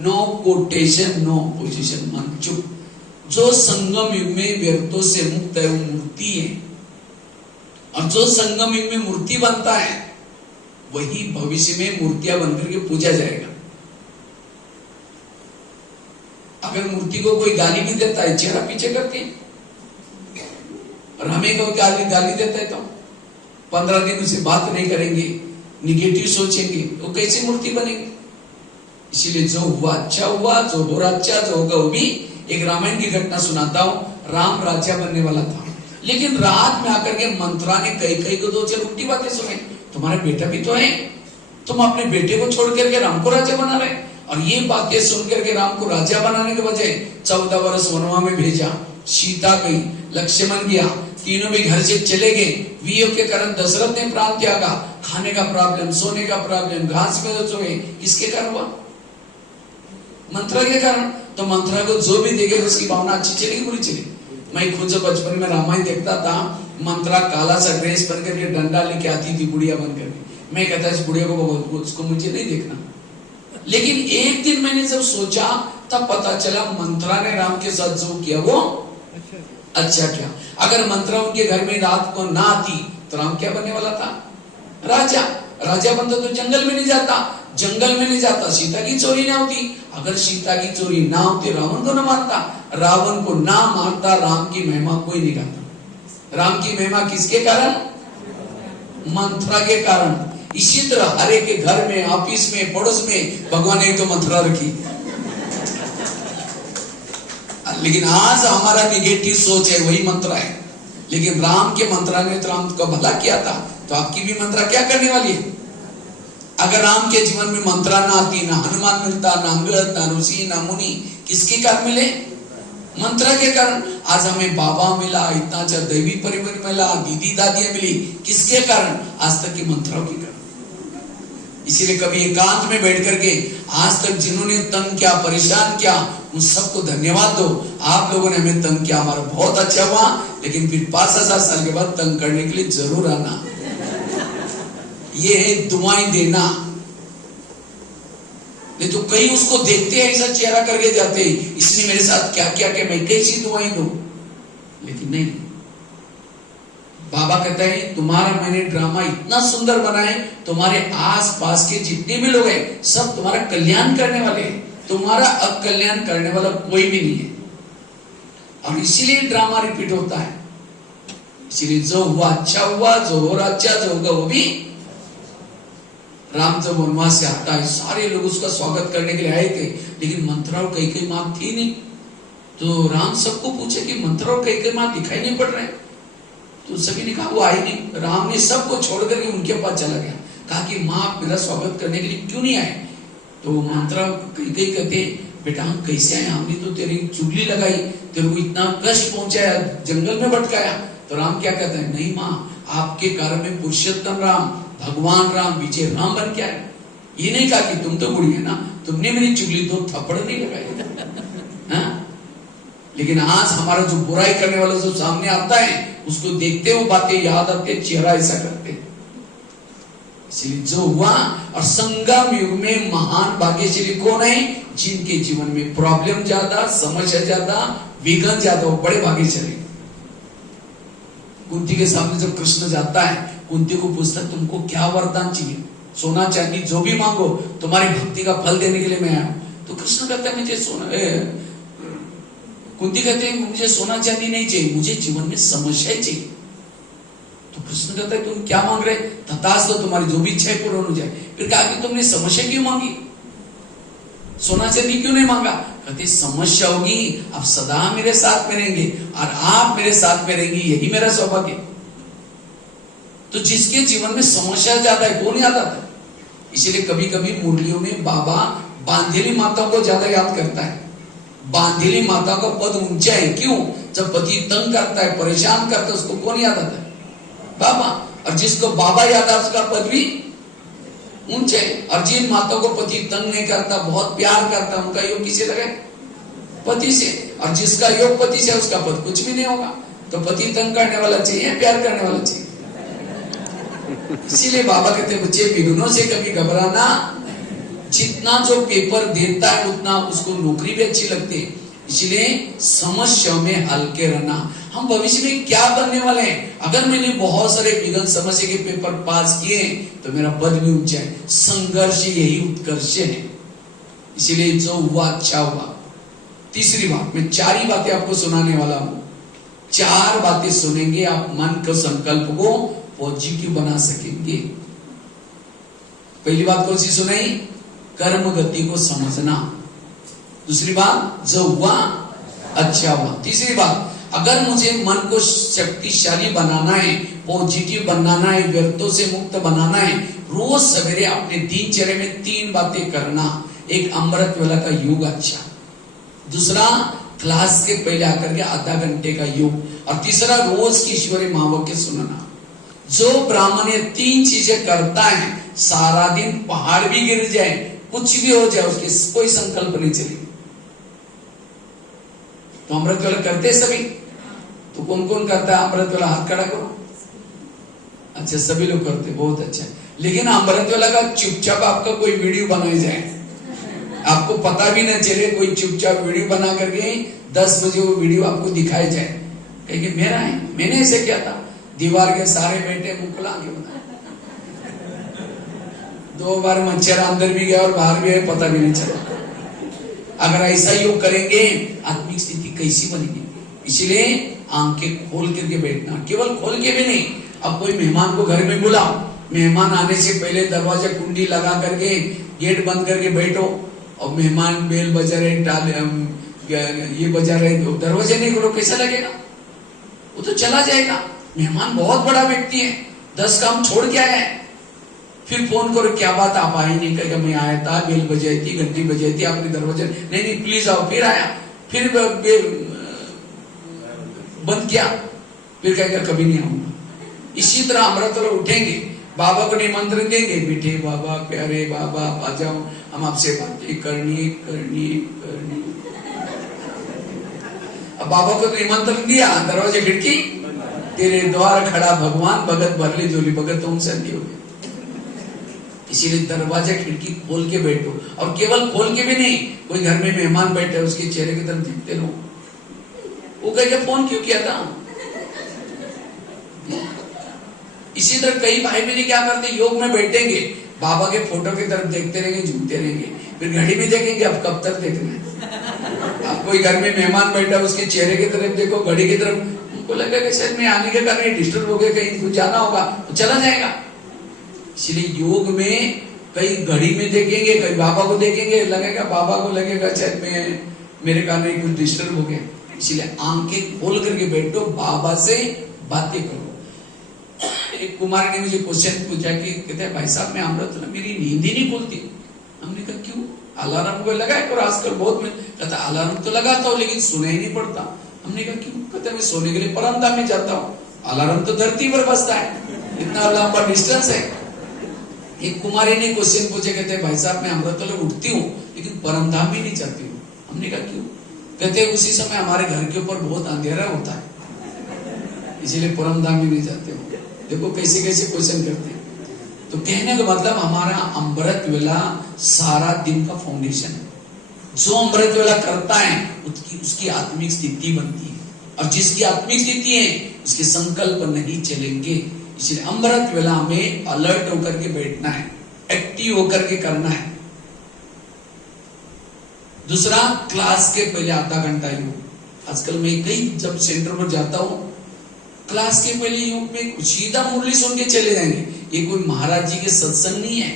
no quotation, no position, मन चुप। जो संगम युग में व्यर्थों से मुक्त है वो मूर्ति है, और जो संगम युग में मूर्ति बनता है वही भविष्य में मूर्तियां बनकर के पूजा जाएगा। अगर मूर्ति को कोई गाली भी देता है, चेहरा पीछे करके, और हमें कोई गाली देता है तो 15 दिन उसे बात नहीं करेंगे, निगेटिव सोचेंगे, तो कैसे मूर्ति बनेगी? इसीलिए जो हुआ अच्छा हुआ, जो हो रहा अच्छा, जो होगा वो भी। एक रामायण की घटना सुनाता हूं। राम राजा बनने वाला था, लेकिन रात में आकर के मंत्रा ने कई को 2-4 उल्टी बातें सुनाई। तुम्हारा बेटा भी तो है, तुम अपने बेटे को छोड़ करके राम को राजा बना रहे। और ये बातें सुन करके राम को राजा बनाने के बजाय 14 वर्ष वनवा में भेजा। सीता गई, लक्ष्मण गया, तीनों भी घर से चले गए। वियोग के कारण दशरथ ने प्राण त्यागा। खाने का प्रॉब्लम, सोने का प्रॉब्लम, घास में सोए, किसके कारण हुआ? मंत्रा के कारण। तो मंत्रा को जो भी देखे उसकी भावना अच्छी चलेगी, बुरी चलेगी। मैं खुद जब बचपन में रामायण देखता था, मंत्रा काला सा ड्रेस पहन करके डंडा लेके आती थी बुढ़िया बन करके। मैं कहता इस बुढ़िया को उसको मुझे नहीं देखना। लेकिन एक दिन मैंने जब सोचा तब पता चला मंत्रा ने राम के साथ जो किया वो अच्छा किया। अगर मंत्रा उनके घर में रात को ना आती तो राम क्या बनने वाला था? राजा। राजा बनता तो जंगल में नहीं जाता, जंगल में नहीं जाता सीता की चोरी ना होती। अगर सीता की चोरी ना होती रावण को ना मारता, रावण को ना मारता, राम की महिमा कोई नहीं गाता। राम की महिमा किसके कारण? मंत्रा के कारण। इसी तरह हर एक के घर में, ऑफिस में, पड़ोस में भगवान ने तो मंत्रा रखी। लेकिन आज हमारा निगेटिव सोच है, वही मंत्रा है। लेकिन राम के मंत्रा ने तो राम का भला किया था, तो आपकी भी मंत्रा क्या करने वाली है? अगर राम के जीवन में मंत्रा ना आती, ना हनुमान मिलता, ना अंगद, ना ऋषि, ना मुनि, किसके कारण मिले? मंत्रा के कारण। आज हमें बाबा मिला, इतना अच्छा दैवी परिवार मिला, दीदी दादियां मिली, किसके कारण? आज तक की मंत्राओं के कारण। इसीलिए कभी एकांत में बैठ करके आज तक जिन्होंने तंग किया, परेशान किया, उन सबको धन्यवाद दो। आप लोगों ने हमें तंग किया, हमारा बहुत अच्छा हुआ, लेकिन फिर 5000 साल के बाद तंग करने के लिए जरूर आना। ये है दुआएं देना। नहीं तो कई उसको देखते हैं ऐसा चेहरा करके जाते हैं, इसने मेरे साथ क्या क्या क्या, मैं कैसी दुआएं दूं। लेकिन नहीं, बाबा कहता है तुम्हारा मैंने ड्रामा इतना सुंदर बनाए, तुम्हारे आस पास के जितने भी लोग हैं सब तुम्हारा कल्याण करने वाले हैं, तुम्हारा अकल्याण करने वाला कोई भी नहीं है। और इसीलिए ड्रामा रिपीट होता है। इसीलिए जो हुआ अच्छा हुआ, जो हो रहा अच्छा, जो होगा वो भी। राम जब वनवास से आता है, सारे लोग उसका स्वागत करने के लिए आए थे, लेकिन मंथरा और कैकेयी माँ थी नहीं। तो राम सबको पूछे कि मंथरा और कैकेयी माँ दिखाई नहीं पड़ रहे, तो सभी ने कहा वो आई नहीं। राम ने सबको छोड़ करके उनके पास चला गया, कहा कि माँ आप मेरा स्वागत करने के लिए क्यों नहीं आए। तो मंथरा कैकेयी कहते बेटा हम कैसे आए, हमने तो तेरी चुगली लगाई, तेरे को इतना कष्ट पहुंचाया, जंगल में भटकाया। तो राम क्या कहता है, नहीं माँ आपके कारण में पुरुषोत्तम राम, भगवान राम, विजय राम बन के आए। ये नहीं कहा कि तुम तो बुढ़ी है ना, तुमने मेरी चुगली दो थप्पड़ नहीं लगाई। लेकिन आज हमारा जो बुराई करने वाला जो सामने आता है, उसको देखते वो बातें याद आते, चेहरा ऐसा करते। इसलिए जो हुआ, और संगम युग में महान भाग्यशाली कौन है, जिनके जीवन में प्रॉब्लम ज्यादा, समस्या ज्यादा, विघ्न ज्यादा, वो बड़े भाग्यशाली। कुंती के सामने जब कृष्ण जाता है, कुंती को पूछता तुमको क्या वरदान चाहिए, सोना चांदी जो भी मांगो, तुम्हारी भक्ति का फल देने के लिए मैं आया। तो कृष्ण कहता है मुझे सोना, कुंती कहते हैं मुझे सोना चांदी नहीं चाहिए, मुझे जीवन में समस्या चाहिए। तो कृष्ण कहता है तुम क्या मांग रहे, तथास्तु तुम्हारी जो भी इच्छा पूर्ण हो जाए। फिर कहा कि तुमने समस्या क्यों मांगी, सोना चांदी क्यों नहीं मांगा। कहते समस्या होगी, आप सदा मेरे साथ में रहेंगे और आप मेरे साथ में रहेंगी, यही मेरा सौभाग्य। तो जिसके जीवन में समस्या ज्यादा है वो नहीं आता था। इसीलिए कभी कभी मुरलियों में बाबा बांधेली माताओं को ज्यादा याद करता है। बांधेली माता का पद ऊंचा है, क्यों, जब पति तंग करता है, परेशान करता है, उसको कौन याद आता है, बाबा। और जिसको बाबा याद आता है उसका पद भी ऊंचे। और जिन माताओं को पति तंग नहीं करता, बहुत प्यार करता, उनका योग किसे लगे, पति से। और जिसका योग पति से, उसका पद कुछ भी नहीं होगा। तो पति तंग करने वाला चाहिए, प्यार करने वाला चाहिए। इसीलिए बाबा कहते हैं बच्चे विघ्नों से कभी घबराना, जितना जो पेपर देता है उतना उसको नौकरी भी अच्छी लगती है। इसलिए समस्याओं में हल्के रहना। हम भविष्य में क्या बनने वाले हैं, अगर मैंने बहुत सारे विघ्न समस्या के पेपर पास किए तो मेरा पद भी ऊंचा है। संघर्ष यही उत्कर्ष है। इसीलिए जो हुआ अच्छा हुआ। तीसरी बात, मैं 4 ही बातें आपको सुनाने वाला हूं। 4 बातें सुनेंगे, आप मन के संकल्प को पॉजिटिव बना सकेंगे। पहली बात कौन सी सुनाई, कर्म गति को समझना। दूसरी बात, जो हुआ अच्छा हुआ। तीसरी बात, अगर मुझे मन को शक्तिशाली बनाना है, पॉजिटिव बनाना है, व्यर्थों से मुक्त बनाना है, रोज सवेरे अपने दिनचर्या में 3 बातें करना। एक अमृत वेला का योग अच्छा, दूसरा क्लास के पहले आकर के आधा घंटे का योग, और तीसरा रोज की ईश्वरीय महावाक्य सुनना। जो ब्राह्मण ये 3 चीजें करता है, सारा दिन पहाड़ भी गिर जाए, कुछ भी हो जाए, उसके कोई संकल्प नहीं चलेगी। तो अमृत वेला करते सभी, तो कौन कौन करता है अमृत वेला, हाथ खड़ा करो। अच्छा, सभी लोग करते, बहुत अच्छा। लेकिन अमृत वेला का चुपचाप आपका कोई वीडियो बनाई जाए, आपको पता भी न चले, कोई चुपचाप वीडियो बना करके 10 बजे वो वीडियो आपको दिखाई जाए, कहेंगे मेरा है, मैंने ऐसे किया था। दीवार के सारे बैठे मुकला के बना, 2 बार मच्छर अंदर भी गया और बाहर भी है, पता भी नहीं चला। अगर ऐसा योग करेंगे, आत्मिक स्थिति कैसी बनेगी। इसीलिए आंखें खोल करके बैठना, केवल खोल के भी नहीं। अब कोई मेहमान को घर में बुलाओ, मेहमान आने से पहले दरवाजा कुंडी लगा करके गेट बंद करके बैठो, और मेहमान बेल बजा रहे, ये बजा रहे, दरवाजे नहीं खोलो, कैसा लगेगा, वो तो चला जाएगा। मेहमान बहुत बड़ा व्यक्ति है, 10 काम छोड़ के आया है, फिर फोन करो क्या बात आप आए नहीं, कहेगा मैं आया था, बेल बजाई थी, घंटी बजाई थी, आपने दरवाजा नहीं प्लीज आओ, फिर आया, फिर बंद किया, फिर कहेगा कभी नहीं आऊंगा। इसी तरह अमृत वेला उठेंगे, बाबा को निमंत्रण देंगे, बेटे बाबा, प्यारे बाबा आ जाओ, हम आपसे बातें करनी करनी करनी। अब बाबा को निमंत्रण दिया, दरवाजे खिड़की, तेरे द्वार खड़ा भगवान, भगत भरले जोली भगत तो उनसे हो गए। इसीलिए दरवाजा खिड़की खोल के बैठो, और केवल खोल के भी नहीं, कोई घर में मेहमान बैठे है उसके चेहरे की तरफ देखते रहो, वो कहेगा फोन क्यों किया था। इसी तरह कई भाई बहन क्या करते, योग में बैठेंगे, बाबा के फोटो की तरफ देखते रहेंगे, झूमते रहेंगे, फिर घड़ी में देखेंगे अब कब तक देखना है। अब कोई घर में मेहमान बैठा उसके चेहरे की तरफ देखो, घड़ी की तरफ, उनको लगेगा शायद मैं आने के कारण डिस्टर्ब हो गया, कहीं कुछ जाना होगा तो चला जाएगा। इसलिए योग में कई घड़ी में देखेंगे, कई बाबा को देखेंगे, लगेगा बाबा को लगेगा शायद मैं मेरे कारण कुछ डिस्टर्ब हो गया। इसलिए आंखें खोल करके बैठो, बाबा से बातें करो। एक कुमार ने मुझे क्वेश्चन पूछा कि कहते हैं भाई साहब मैं अमृत मेरी नींद ही नहीं खुलती। हमने कहा क्यों? अलार्म को लगाए और आजकल बहुत में कहता अलार्म तो लगाता हूँ लेकिन सुनाई नहीं पड़ता। हमने कहा क्यों? कहते मैं सोने के लिए परमधाम में जाता हूँ, अलार्म तो धरती पर बजता है, इतना लंबा डिस्टेंस है। एक कुमारी ने क्वेश्चन पूछे, कहते हैं भाई साहब मैं अमृत उठती हूँ लेकिन परमधाम ही नहीं जाती हूँ। हमने कहा क्यों? कहते उसी समय हमारे घर के ऊपर बहुत अंधेरा होता है, इसीलिए परमधाम ही नहीं जाते हो। देखो कैसे कैसे क्वेश्चन करते हैं। तो कहने का मतलब हमारा अमृत वेला सारा दिन का फाउंडेशन है। जो अमृत वेला करता है उसकी आत्मिक स्थिति बनती है, और जिसकी आत्मिक स्थिति है उसके संकल्प नहीं चलेंगे। इसलिए अमृत वेला में अलर्ट होकर के बैठना है, एक्टिव होकर के करना है। दूसरा, क्लास के पहले आधा घंटा योग। आजकल मैं कई जब सेंटर पर जाता हूं, क्लास के पहले योग में सीधा मुरली सुन के चले जाएंगे। ये कोई महाराज जी के सत्संग नहीं है,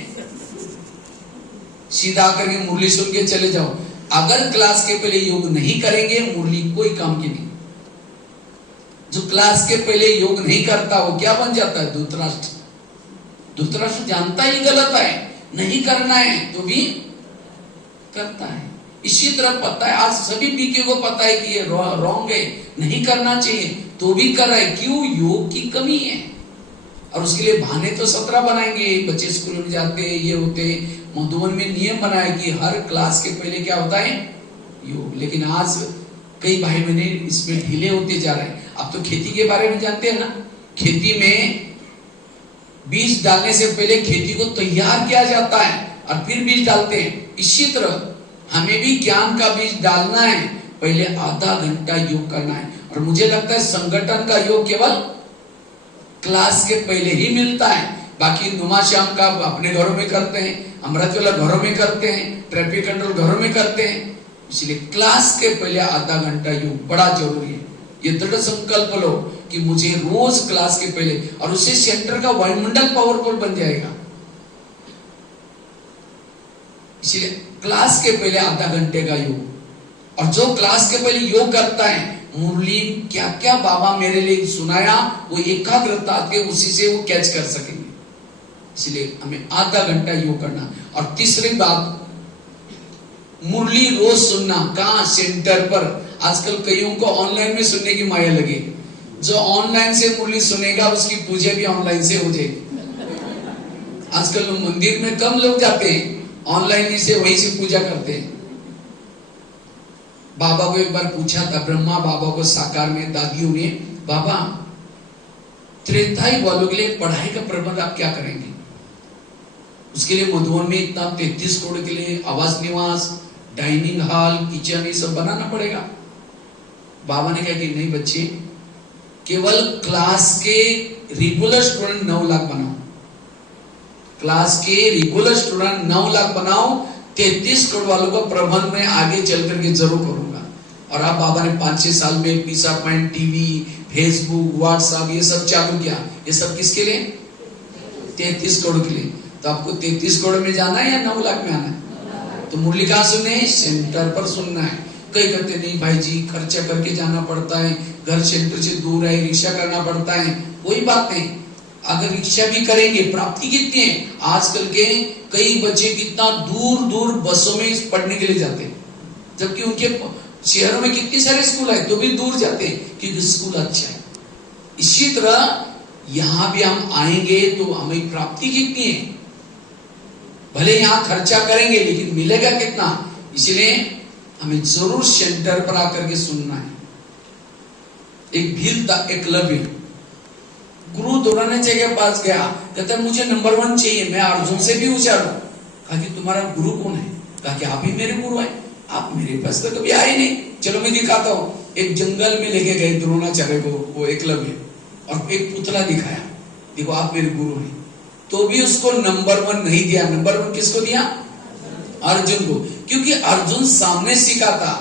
सीधा आकर के मुरली सुन के चले जाओ। अगर क्लास के पहले योग नहीं करेंगे, मुरली कोई काम की नहीं। जो क्लास के पहले योग नहीं करता वो क्या बन जाता है? धृतराष्ट्र। धृतराष्ट्र जानता ही गलत है, नहीं करना है तो भी करता है। इसी तरह पता है, आज सभी पीके को पता है कि ये रॉन्ग है, नहीं करना चाहिए, तो भी कर रहा है। क्यों? योग की कमी है। और उसके लिए बहाने तो 17 बनाएंगे। बच्चे स्कूल में जाते हैं, ये होते। मधुबन में नियम बनाया कि हर क्लास के पहले क्या होता है? योग। लेकिन आज कई भाई बहने इसमें ढीले होते जा रहे हैं। अब तो खेती के बारे में जानते हैं ना, खेती में बीज डालने से पहले खेती को तैयार किया जाता है और फिर बीज डालते हैं। इसी तरह हमें भी ज्ञान का बीज डालना है, पहले आधा घंटा योग करना है। और मुझे लगता है संगठन का योग केवल क्लास के पहले ही मिलता है। बाकी नुमा शाम का अपने घरों में करते हैं, अमृत वेला घरों में करते हैं, ट्रैफिक कंट्रोल घरों में करते हैं। इसलिए क्लास के पहले आधा घंटा योग बड़ा जरूरी है। ये दृढ़ संकल्प लो कि मुझे रोज क्लास के पहले, और उससे सेंटर का वायुमंडल पावरफुल बन जाएगा। इसलिए क्लास के पहले आधा घंटे का योग। और जो क्लास के पहले योग करता है, मुरली क्या क्या बाबा मेरे लिए सुनाया, वो एकाग्रता के उसी से वो कैच कर सकेंगे। इसलिए हमें आधा घंटा योग करना। और तीसरी बात, मुरली रोज सुनना। कहाँ? सेंटर पर। आजकल कईयों को ऑनलाइन में सुनने की माया लगी। जो ऑनलाइन से मुरली सुनेगा उसकी पूजा भी ऑनलाइन से हो जाएगी। आजकल मंदिर में कम लोग जाते हैं, ऑनलाइन ही से वहीं से पूजा करते हैं। बाबा को एक बार पूछा था, ब्रह्मा बाबा को साकार में दादियों ने, बाबा त्रेताई वालों के लिए पढ़ाई का प्रबंध आप क्या करेंगे? उसके लिए मधुबन में इतना 33 करोड़ के लिए आवास निवास, डाइनिंग हॉल, किचन, ये सब बनाना पड़ेगा। बाबा ने कहा कि नहीं बच्चे, केवल क्लास के रेगुलर स्टूडेंट 9 लाख बनाओ। क्लास के रेगुलर स्टूडेंट 9 लाख बनाओ। 33 करोड़ वालों का प्रबंध में आगे चल करके जरूर करूंगा। और अब बाबा ने 5-6 साल में पीसा पॉइंट टीवी, फेसबुक, व्हाट्सएप ये सब चालू किया। ये सब किसके लिए? 33 करोड़ के लिए। तो आपको 33 करोड़ में जाना है या 9 लाख में आना है? तो मुरली कहाँ सुनने है? सेंटर पर सुनना है। कई कहते नहीं भाई जी खर्चा करके जाना पड़ता है, घर सेंटर से दूर है, रिक्शा करना पड़ता है। कोई बात नहीं, अगर रिक्शा भी करेंगे, प्राप्ति कितनी है? आजकल के कई बच्चे कितना दूर दूर बसों में पढ़ने के लिए जाते हैं, जबकि उनके शहरों में कितने सारे स्कूल है तो भी दूर जाते हैं क्योंकि स्कूल अच्छा है। इसी तरह यहां भी हम आएंगे तो हमें प्राप्ति कितनी है? भले यहां खर्चा करेंगे लेकिन मिलेगा कितना? इसलिए हमें जरूर सेंटर पर आकर के सुनना है। एक भील था, एकलव्य, गुरु द्रोणाचार्य के पास गया, कहता मुझे नंबर 1 चाहिए, मैं अर्जुन से भी होशियार हूं। कहा कि तुम्हारा गुरु कौन है? कहा कि आप ही मेरे गुरु हैं, आप मेरे पास तो कभी आए नहीं, चलो मैं दिखाता हूँ। एक जंगल में लेके गए द्रोणाचार्य को, वो एकलव्य, और एक पुतला दिखाया, देखो आप मेरे गुरु हैं। तो भी उसको नंबर 1 नहीं दिया। नंबर 1 किसको दिया? अर्जुन को, क्योंकि अर्जुन सामने सीखा था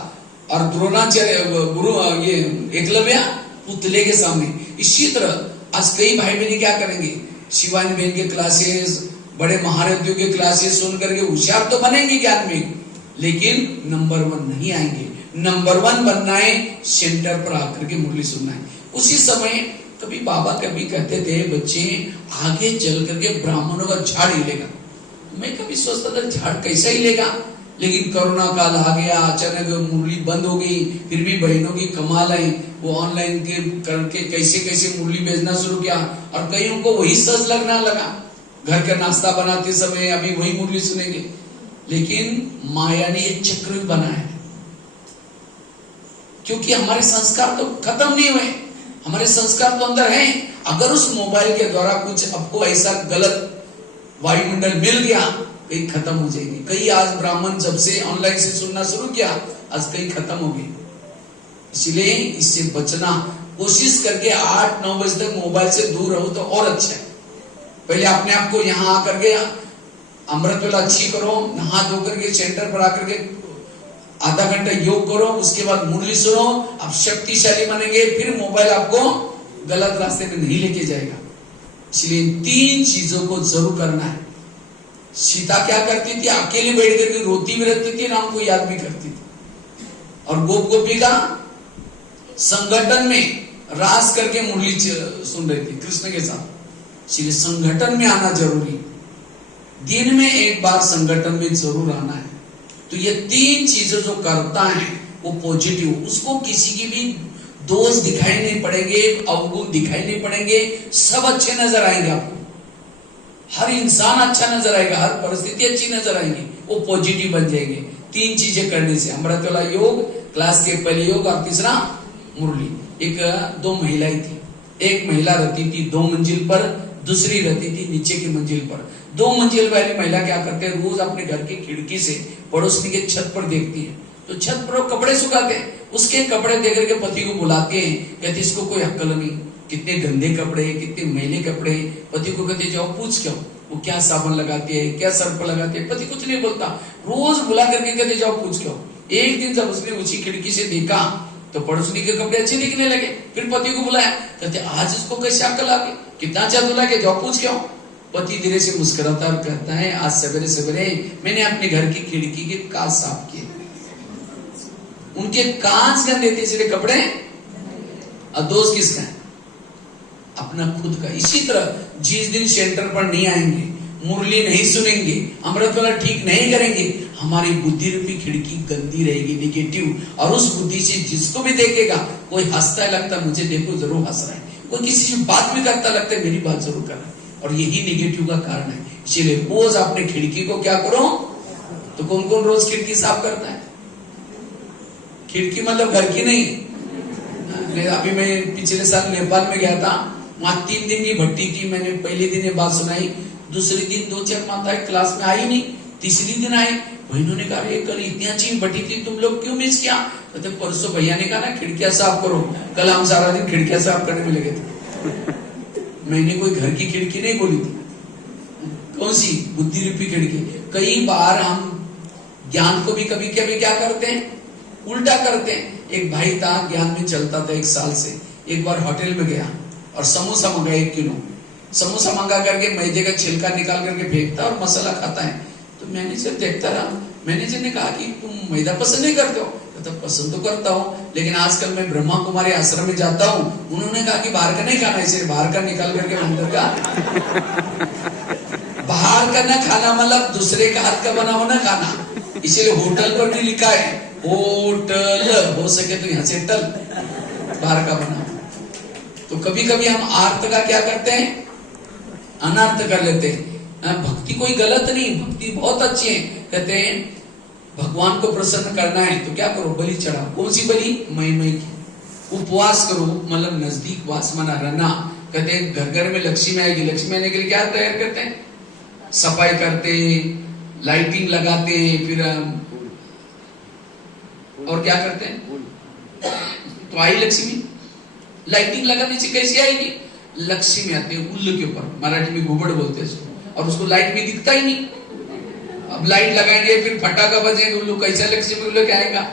और द्रोणाचार्य गुरु ये एकलव्य पुतले के सामने। इसी तरह आज कई भाई बहन क्या करेंगे, शिवानी बहन के क्लासेस, बड़े महारथियों के क्लासेस सुन करके होशियार तो बनेंगे ज्ञान में, लेकिन नंबर 1 नहीं आएंगे। नंबर 1 बनना है, सेंटर पर आकर के मुरली सुनना है। उसी समय कभी बाबा कभी कहते थे, बच्चे आगे चल करके ब्राह्मणों का झाड़ हिलेगा। मैं कभी सोचता था झाड़ कैसा हिलेगा, लेकिन कोरोना काल आ गया, अचानक मुरली बंद हो गई, फिर भी बहनों की कमाल है, वो ऑनलाइन के करके कैसे कैसे मुरली भेजना शुरू किया, और कईयों को वही सहज लगना लगा। घर का नाश्ता बनाते समय अभी वही मुरली सुनेंगे। लेकिन माया ने एक चक्र बनाया है, क्योंकि हमारे संस्कार तो खत्म नहीं हुए, हमारे संस्कार तो अंदर हैं। अगर उस मोबाइल के द्वारा कुछ आपको ऐसा गलत वायुमंडल मिल गया, कई खत्म हो जाएगी। कई आज ब्राह्मण जब से ऑनलाइन से सुनना शुरू किया, आज कई खत्म हो गए। इसलिए इससे बचना कोशिश करके 8-9 बजे तक मोबाइल से दूर रहो तो और अच्छा है। पहले अपने आप को यहाँ आकर के अमृत वेला अच्छी करो, नहा धो करके सेंटर पर आकर के आधा घंटा योग करो, उसके बाद मुरली सुनो, आप शक्तिशाली बनेंगे। फिर मोबाइल आपको गलत रास्ते में नहीं लेके जाएगा। इसलिए 3 चीजों को जरूर करना है। सीता क्या करती थी, अकेले बैठ करके रोती भी रहती थी, राम को याद भी करती थी। और गोपिका संगठन में रास करके मुरली सुन रही थी कृष्ण के साथ। इसलिए संगठन में आना जरूरी, दिन में एक बार संगठन में जरूर आना है। तो ये 3 चीजें जो करता है वो पॉजिटिव, उसको किसी की भी दोष दिखाई नहीं पड़ेंगे, अवगुण दिखाई नहीं पड़ेंगे, सब अच्छे नजर आएंगे आपको। हर इंसान अच्छा नजर आएगा, हर परिस्थिति अच्छी नजर आएगी, वो पॉजिटिव बन जाएंगे 3 चीजें करने से। अमृत वाला योग, क्लास के पहले योग, और तीसरा मुरली। 2 महिलाएं थी, एक महिला रहती थी 2 मंजिल पर, दूसरी रहती थी नीचे की मंजिल पर। 2 मंजिल वाली महिला क्या करते हैं, रोज अपने घर की खिड़की से पड़ोसी के छत पर देखती है, तो छत पर वो कपड़े सुखाते हैं, उसके कपड़े देख करके पति को बुलाते हैं, कहते इसको कोई अक्ल नहीं, कितने गंदे कपड़े, कितने मैले कपड़े। पति को कहते जाओ पूछ क्यों, वो क्या साबुन लगाती है, क्या सर्फ लगाती है। पति कुछ नहीं बोलता, रोज बुला करके कहते जाओ पूछ क्यों। एक दिन जब उसने उसी खिड़की से देखा तो पड़ोसी के कपड़े अच्छे दिखने लगे, फिर पति को बुलाया, कहते आज उसको कैसे अक्ल आ गई, कितना अच्छा धुला के जाओ पूछ क्यों। पति धीरे से मुस्कुराता और कहता है, आज सवेरे सवेरे मैंने अपने घर की खिड़की के कांच साफ किए, उनके कांच गंदे थे इसलिए कपड़े। और दोष किसका है, अपना खुद का। इसी तरह जिस दिन सेंटर पर नहीं आएंगे, मुरली नहीं सुनेंगे, अमृत वाला ठीक नहीं करेंगे, हमारी बुद्धि रूपी खिड़की गंदी रहेगी, निगेटिव। और उस बुद्धि से जिसको भी देखेगा, कोई हंसता है लगता है मुझे देखो जरूर हंस रहा है, कोई किसी से बात भी करता लगता है मेरी बात जरूर कर रहा है, और यही निगेटिव का कारण है। इसलिए रोज अपने खिड़की को क्या करो, तो कौन कौन रोज खिड़की साफ करता है? खिड़की मतलब घर की नहीं। अभी मैं पिछले साल नेपाल में गया था, वहां 3 दिन की भट्टी थी। मैंने पहले दिन ये बात सुनाई, दूसरे दिन 2-4 माताएं क्लास में आई नहीं, तीसरी दिन आई। बहनों ने कहा कल इतनी अच्छी भट्टी थी, तुम लोग क्यों मिस किया? कहते परसों भैया ने कहा ना खिड़कियां साफ करो, कल हम सारा दिन खिड़कियां साफ करने में लगे थे। मैंने कोई घर की खिड़की नहीं बोली थी, कौन सी? बुद्धि रूपी खिड़की। कई बार हम ज्ञान को भी कभी कभी क्या करते हैं, उल्टा करते हैं। एक भाई था, ज्ञान में चलता था 1 साल से। एक बार होटल में गया और समोसा मंगाया 1 किलो। समोसा मंगा करके मैदे का छिलका निकाल करके फेंकता और मसाला खाता है। तो मैनेजर देखता रहा। मैनेजर ने कहा कि तुम मैदा पसंद नहीं करते हो? तो पसंद तो करता हूँ, लेकिन आजकल मैं ब्रह्मा कुमारी आश्रम में जाता हूँ, उन्होंने कहा कि बाहर का नहीं खाना, इसलिए बाहर का निकाल करके अंदर का। बाहर का ना खाना मतलब दूसरे का हाथ का बना हुआ ना खाना। इसलिए होटल पर भी लिखा है होटल, हो सके तो यहाँ से टल, बाहर का बना। तो कभी कभी हम अर्थ का क्या करते हैं, अनर्थ कर लेते हैं। भक्ति कोई गलत नहीं, भक्ति बहुत अच्छी है। कहते हैं भगवान को प्रसन्न करना है तो क्या करो, बलि चढ़ाओ। कौन सी बलि? मई की। उपवास करो, मतलब नजदीक वास मना रहना, कहते हैं घर घर में लक्ष्मी आएगी, लक्ष्मी आने के लिए क्या तैयार करते हैं? सफाई करते, लाइटिंग लगाते, फिर और क्या करते हैं? तो आई लक्ष्मी, लाइटिंग लगाने से कैसे आएगी? लक्ष्मी आते हैं उल्लू के ऊपर, मराठी में घुबड़ बोलते हैं उसको, और उसको लाइट में दिखता ही नहीं। अब लाइट लगाएंगे, फिर फटाका बजेंगे, उल्लू कैसा लक्ष्मी लेके आएगा?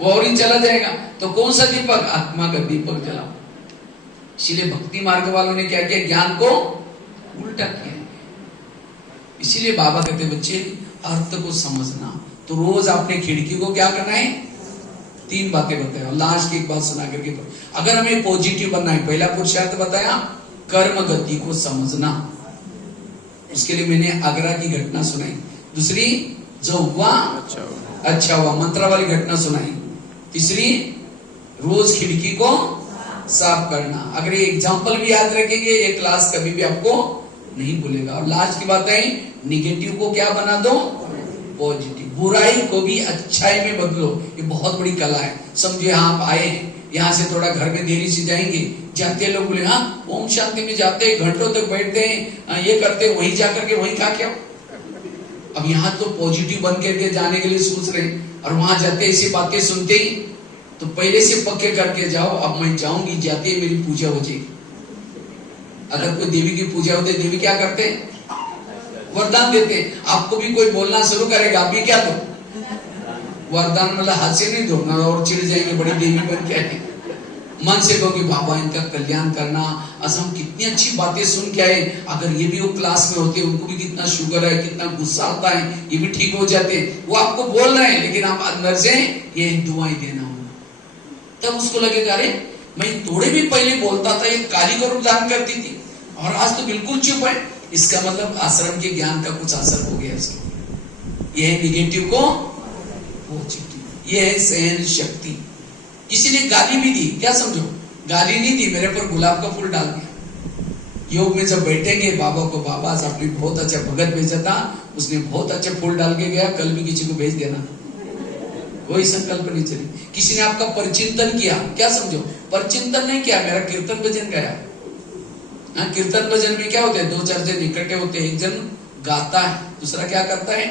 वो और ही चला जाएगा। तो कौन सा दीपक? आत्मा का दीपक जलाओ। इसीलिए भक्ति मार्ग वालों ने क्या किया? ज्ञान को उल्टा किया। इसीलिए बाबा कहते बच्चे अर्थ को समझना। तो रोज आपने खिड़की को क्या करना है? 3 बातें बताया, और लास्ट की एक बात सुना करके तो अगर हमें पॉजिटिव बनना है, पहला पुरुषार्थ बताया कर्म गति को समझना, उसके लिए मैंने आगरा की घटना सुनाई। दूसरी, जो हुआ अच्छा हुआ, मंत्रा वाली घटना सुनाई। तीसरी, रोज खिड़की को साफ करना। अगर ये एग्जाम्पल भी याद रखेंगे, ये क्लास कभी भी आपको नहीं भूलेगा। और लास्ट की बात है, निगेटिव को क्या बना दो? पॉजिटिव। बुराई को भी अच्छाई में बदलो। ये बहुत बड़ी कला है। समझिए आप आए हैं, यहाँ से थोड़ा घर में देरी से जाएंगे, जाते लोग बोले हाँ ओम शांति में जाते हैं, घंटों तक बैठते हैं, ये करते हैं, वहीं जाकर के वहीं खा क्या। अब यहाँ तो पॉजिटिव बन करके जाने के लिए सोच रहे हैं, और वहां जाते ऐसी बातें सुनते ही तो पहले से पक्के करके जाओ, अब मैं जाऊंगी, जाते ही मेरी पूजा हो जाएगी। अगर कोई देवी की पूजा होती, देवी क्या करते हैं? वरदान देते। आपको भी कोई बोलना शुरू करेगा, आप भी क्या दो? वरदान। मतलब हाथ से नहीं दो ना, और चिढ़ जाएंगे, बड़ी देवी बन के आए। मन से कहो कि बाबा इनका कल्याण करना। आज हम कितनी अच्छी बातें सुन के आए, अगर ये भी वो क्लास में होते, उनको भी कितना शुगर है, कितना गुस्सा आता है, ये भी ठीक हो जाते। वो आपको बोल रहे हैं, लेकिन आप अंदर से ये दुआएं देना होगा। तब उसको लगेगा अरे मैं थोड़े भी पहले बोलता था, ये काली का रूप धारण करती थी, और आज तो बिल्कुल चुप है। इसका मतलब आश्रम के ज्ञान का कुछ असर हो गया इसको। ये है निगेटिव को पॉजिटिव, ये है सहन शक्ति। किसी ने गाली भी दी, क्या समझो? गाली नहीं दी, मेरे पर गुलाब का फूल डाल दिया। योग में जब बैठेंगे बाबा को, बाबा आपने बहुत अच्छा भगत भेजा था, उसने बहुत अच्छा फूल डाल के गया, कल भी किसी को भेज देना। कोई संकल्प नहीं चली। किसी ने आपका परचिंतन किया, क्या समझो? परचिंतन नहीं किया, मेरा कीर्तन भजन गाया। हाँ, कीर्तन भजन में क्या होते हैं? 2-4 जन इकट्ठे होते हैं, एक जन गाता है, दूसरा क्या करता है?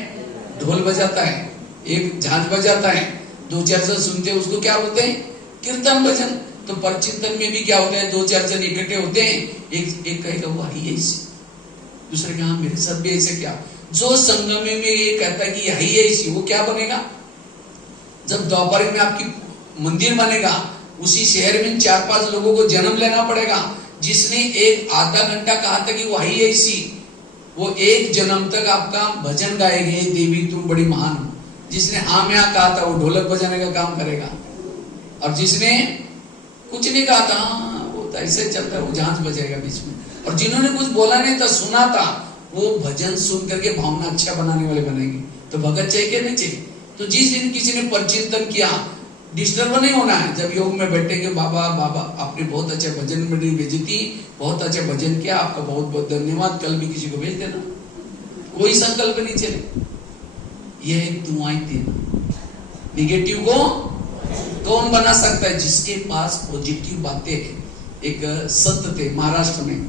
ढोल बजाता है, एक झांझ बजाता है, 2-4 जन सुनते हैं, उसको क्या बोलते हैं? कीर्तन भजन। तो परचिंतन में भी क्या होता है? 2-4 जन इकट्ठे होते हैं, एक कहेगा वो ही ऐसे, दूसरे कहा मेरे साथ भी ऐसे। क्या जो संगम में ये कहता है कि यही ऐसी, वो क्या बनेगा? जब द्वापर में आपकी मंदिर बनेगा, उसी शहर में 4-5 लोगों को जन्म लेना पड़ेगा। जिसने एक आधा घंटा कहा था कि वही ऐसी, वो 1 जन्म तक आपका भजन गाएंगे, देवी तुम बड़ी महान हो। जिसने हाँ में कहा था, वो ढोलक बजाने का काम करेगा। और जिसने कुछ नहीं कहा था, वो तो ऐसे चलता है, वो झांझ बजाएगा बीच में। और जिन्होंने कुछ बोला नहीं था, सुना था, वो भजन सुन करके भावना अच्छा बनाने वाले बनेंगे। तो भगत चाहिए क्या नहीं चाहिए? तो जिस दिन किसी ने परचिंतन किया, डिस्टर्ब नहीं होना है। जब योग में बैठेंगे, बाबा बाबा आपने बहुत अच्छे भजन मंडली भेजी थी, बहुत अच्छा भजन किया, आपका बहुत बहुत धन्यवाद, कल भी किसी को भेज देना। कोई संकल्प नहीं चले। यह एक दुआएं देना। निगेटिव को कौन बना सकता है? जिसके पास पॉजिटिव बातें है। एक संत थे महाराष्ट्र में,